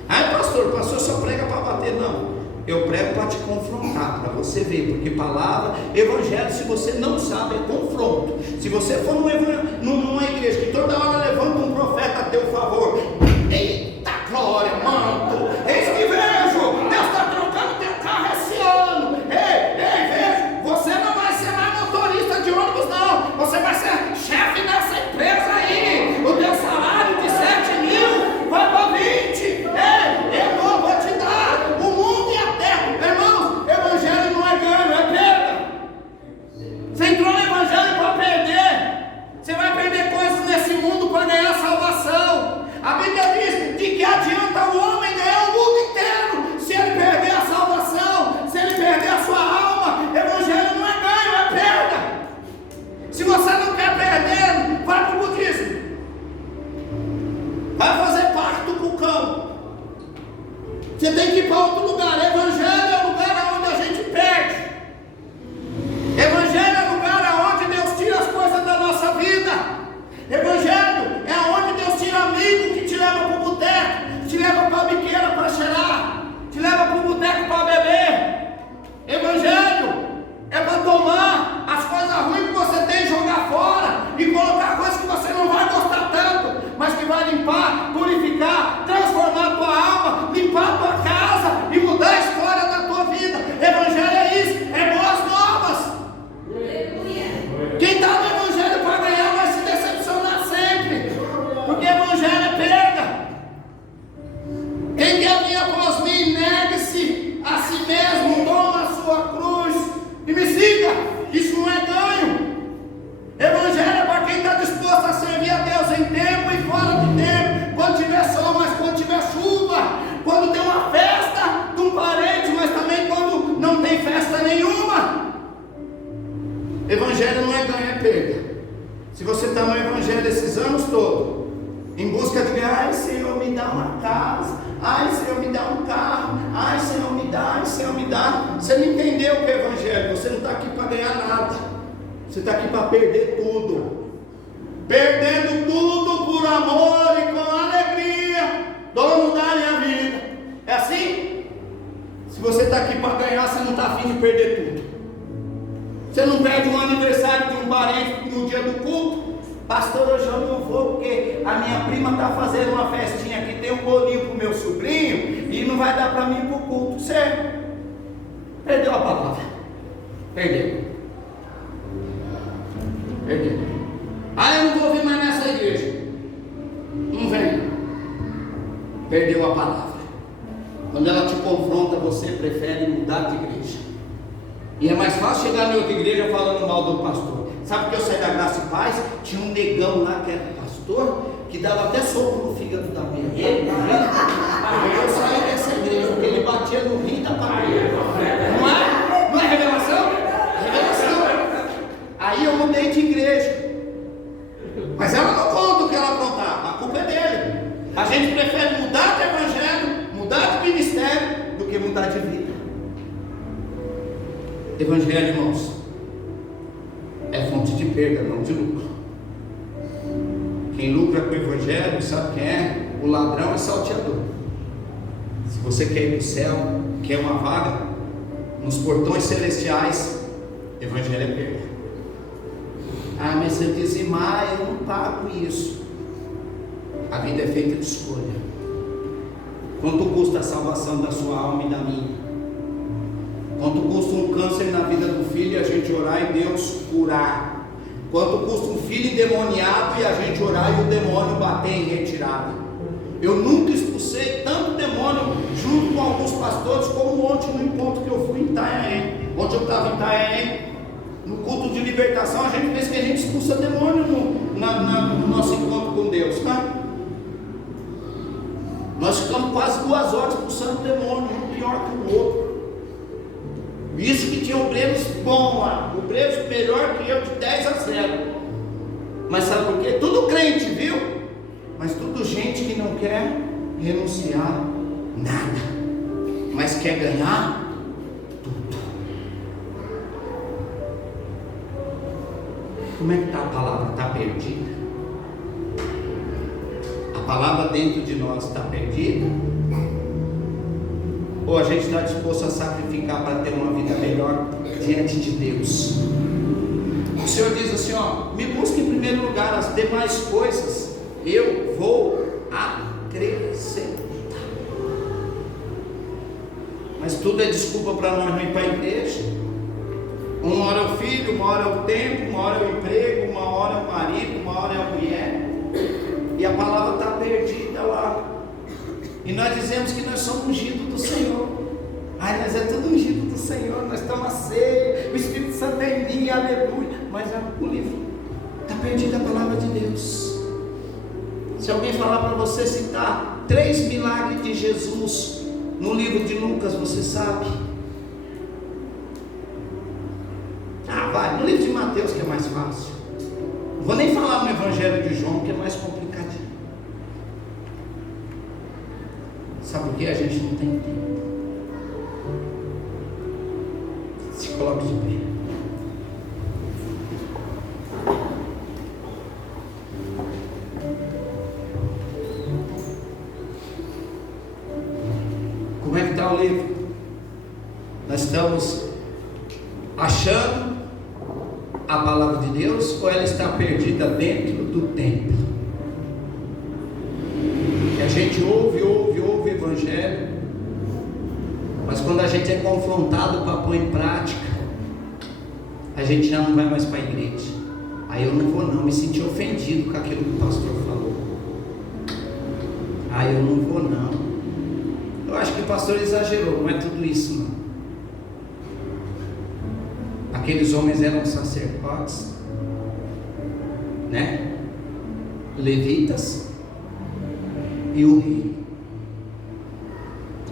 Ah, pastor, o pastor só prega para bater. Não, eu prego para te confrontar, para você ver, porque palavra, evangelho, se você não sabe, é confronto. Se você for numa igreja que toda hora levanta um profeta a teu favor, eita glória, manto, eis que vejo, Deus está trocando teu carro esse ano. Ei, vejo, você não vai ser mais motorista de ônibus, não, você vai ser chefe dessa empresa aí. O teu salário de 7.000 vai para 20. Eu vou te dar o mundo e a terra. Irmãos, evangelho não é ganho, é perda. Você entrou no evangelho para perder. Você vai perder coisas nesse mundo para ganhar salvação. A Bíblia diz: de que adianta o homem ganhar o mundo inteiro se ele perder a salvação, se ele perder a sua alma? Evangelho não é ganho, é perda. Se você não quer perder, vai para o budismo. Vai fazer pacto com o cão. Você tem que ir para outro lugar. Evangelho é o lugar onde a gente perde. Evangelho é o lugar onde Deus tira as coisas da nossa vida. Evangelho é onde Deus tira amigo que te leva para o boteco, te leva para a biqueira para cheirar, te leva para o boteco para beber. Evangelho é para tomar as coisas ruins que você tem, jogar fora e colocar coisas que você não vai gostar tanto, mas que vai limpar, purificar, transformar a tua alma, limpar a tua casa e mudar a história da tua vida. Evangelho é isso, é boas novas. Quem está no evangelho para ganhar vai se decepcionar sempre, porque evangelho é perda. Quem quer vir após mim, negue-se a si mesmo, toma a sua cruz e me siga. Isso não é ganho. Evangelho é para quem está disposto a servir a Deus em tempo e fora de tempo, quando tiver sol, mas quando tiver chuva, quando tem uma festa de um parente, mas também quando não tem festa nenhuma. Evangelho não é ganho, é perda. Se você está no evangelho esses anos todos, em busca de ganhar: ai Senhor, me dá uma casa, ai Senhor, me dá um carro, ai Senhor, me dá, ai Senhor, me dá. Você não entendeu o que é evangelho. Você não está aqui para ganhar nada, você está aqui para perder tudo. Perdendo tudo por amor e com alegria, dono da minha vida. É assim? Se você está aqui para ganhar, você não está afim de perder tudo. Você não perde um aniversário de um parente no dia do culto. Pastor, hoje eu não vou porque a minha prima está fazendo uma festinha aqui, tem um bolinho para o meu sobrinho e não vai dar para mim ir para o culto. Você perdeu a palavra. Perdeu. Ah, eu não vou vir mais nessa igreja. Não vem. Perdeu a palavra. Quando ela te confronta, você prefere mudar de igreja. E é mais fácil chegar na outra igreja falando mal do pastor. Sabe que eu saí da Graça e Paz? Tinha um negão lá que era pastor, que dava até soco no fígado da mulher. Eu saí dessa igreja, porque ele batia no rim da patrulha. Não é? Não é revelação? Revelação. Aí eu mudei de igreja. Mas ela não conta o que ela aprontava, a culpa é dele. A gente prefere mudar de evangelho, mudar de ministério, do que mudar de vida. Evangelho, irmãos, é fonte de perda, não de lucro. Quem lucra com o Evangelho, sabe quem é? O ladrão e salteador. Se você quer ir para o céu, quer uma vaga nos portões celestiais, Evangelho é perda. Ah, mas se eu dizimar, eu não pago isso. A vida é feita de escolha. Quanto custa a salvação da sua alma e da minha? Quanto custa um câncer na vida do filho e a gente orar e Deus curar? Quanto custa um filho endemoniado e a gente orar e o demônio bater em retirada? Eu nunca expulsei tanto demônio junto com alguns pastores como ontem no encontro que eu fui em Itanhaém. Ontem eu estava em Itanhaém, no culto de libertação. A gente pensa que a gente expulsa demônio no nosso encontro com Deus, tá? Nós ficamos quase 2 horas expulsando demônio, um pior que o outro. Isso que tinha obreiros bons lá, obreiros melhor que eu, de 10-0. Mas sabe por quê? Tudo crente, viu? Mas tudo gente que não quer renunciar nada, mas quer ganhar tudo. Como é que está a palavra? Está perdida? A palavra dentro de nós está perdida? Ou a gente está disposto a sacrificar para ter uma vida melhor diante de Deus? O Senhor diz assim, ó: me busque em primeiro lugar, as demais coisas eu vou acrescentar. Mas tudo é desculpa para nós não ir para a igreja. Uma hora é o filho, uma hora é o tempo, uma hora é o emprego, uma hora é o marido, uma hora é a mulher. E a palavra está perdida lá. E nós dizemos que nós somos ungidos do Senhor. Ai, nós é tudo ungido do Senhor, nós estamos a ceia, o Espírito Santo é em mim, aleluia. Mas o livro está perdido, a palavra de Deus. Se alguém falar para você citar 3 milagres de Jesus no livro de Lucas, você sabe? Ah, vai, no livro de Mateus, que é mais fácil. Não vou nem falar no Evangelho de João, que é mais complicadinho. Sabe por que a gente não tem tempo? Se coloque de pé. Como é que está o livro? Nós estamos achando a palavra de Deus, ou ela está perdida dentro do templo? Que a gente ouve o Evangelho, mas quando a gente é confrontado para pôr em prática, a gente já não vai mais para a igreja. Aí eu não vou não, me senti ofendido com aquilo que o pastor falou. Aí eu não vou não. Eu acho que o pastor exagerou, não é tudo isso não. Aqueles homens eram sacerdotes, né? Levitas e o rei.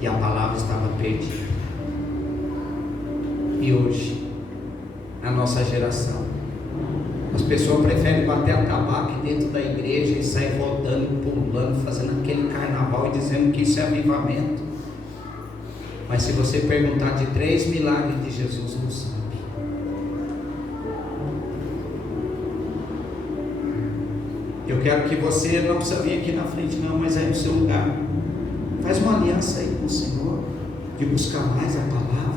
E a palavra estava perdida. E hoje, na nossa geração, as pessoas preferem bater a tabaco dentro da igreja e sair rodando, pulando, fazendo aquele carnaval e dizendo que isso é avivamento. Mas se você perguntar de 3 milagres de Jesus, não sabe. Eu quero que você não precisa vir aqui na frente não, mas aí no seu lugar, faz uma aliança aí com o Senhor, de buscar mais a palavra.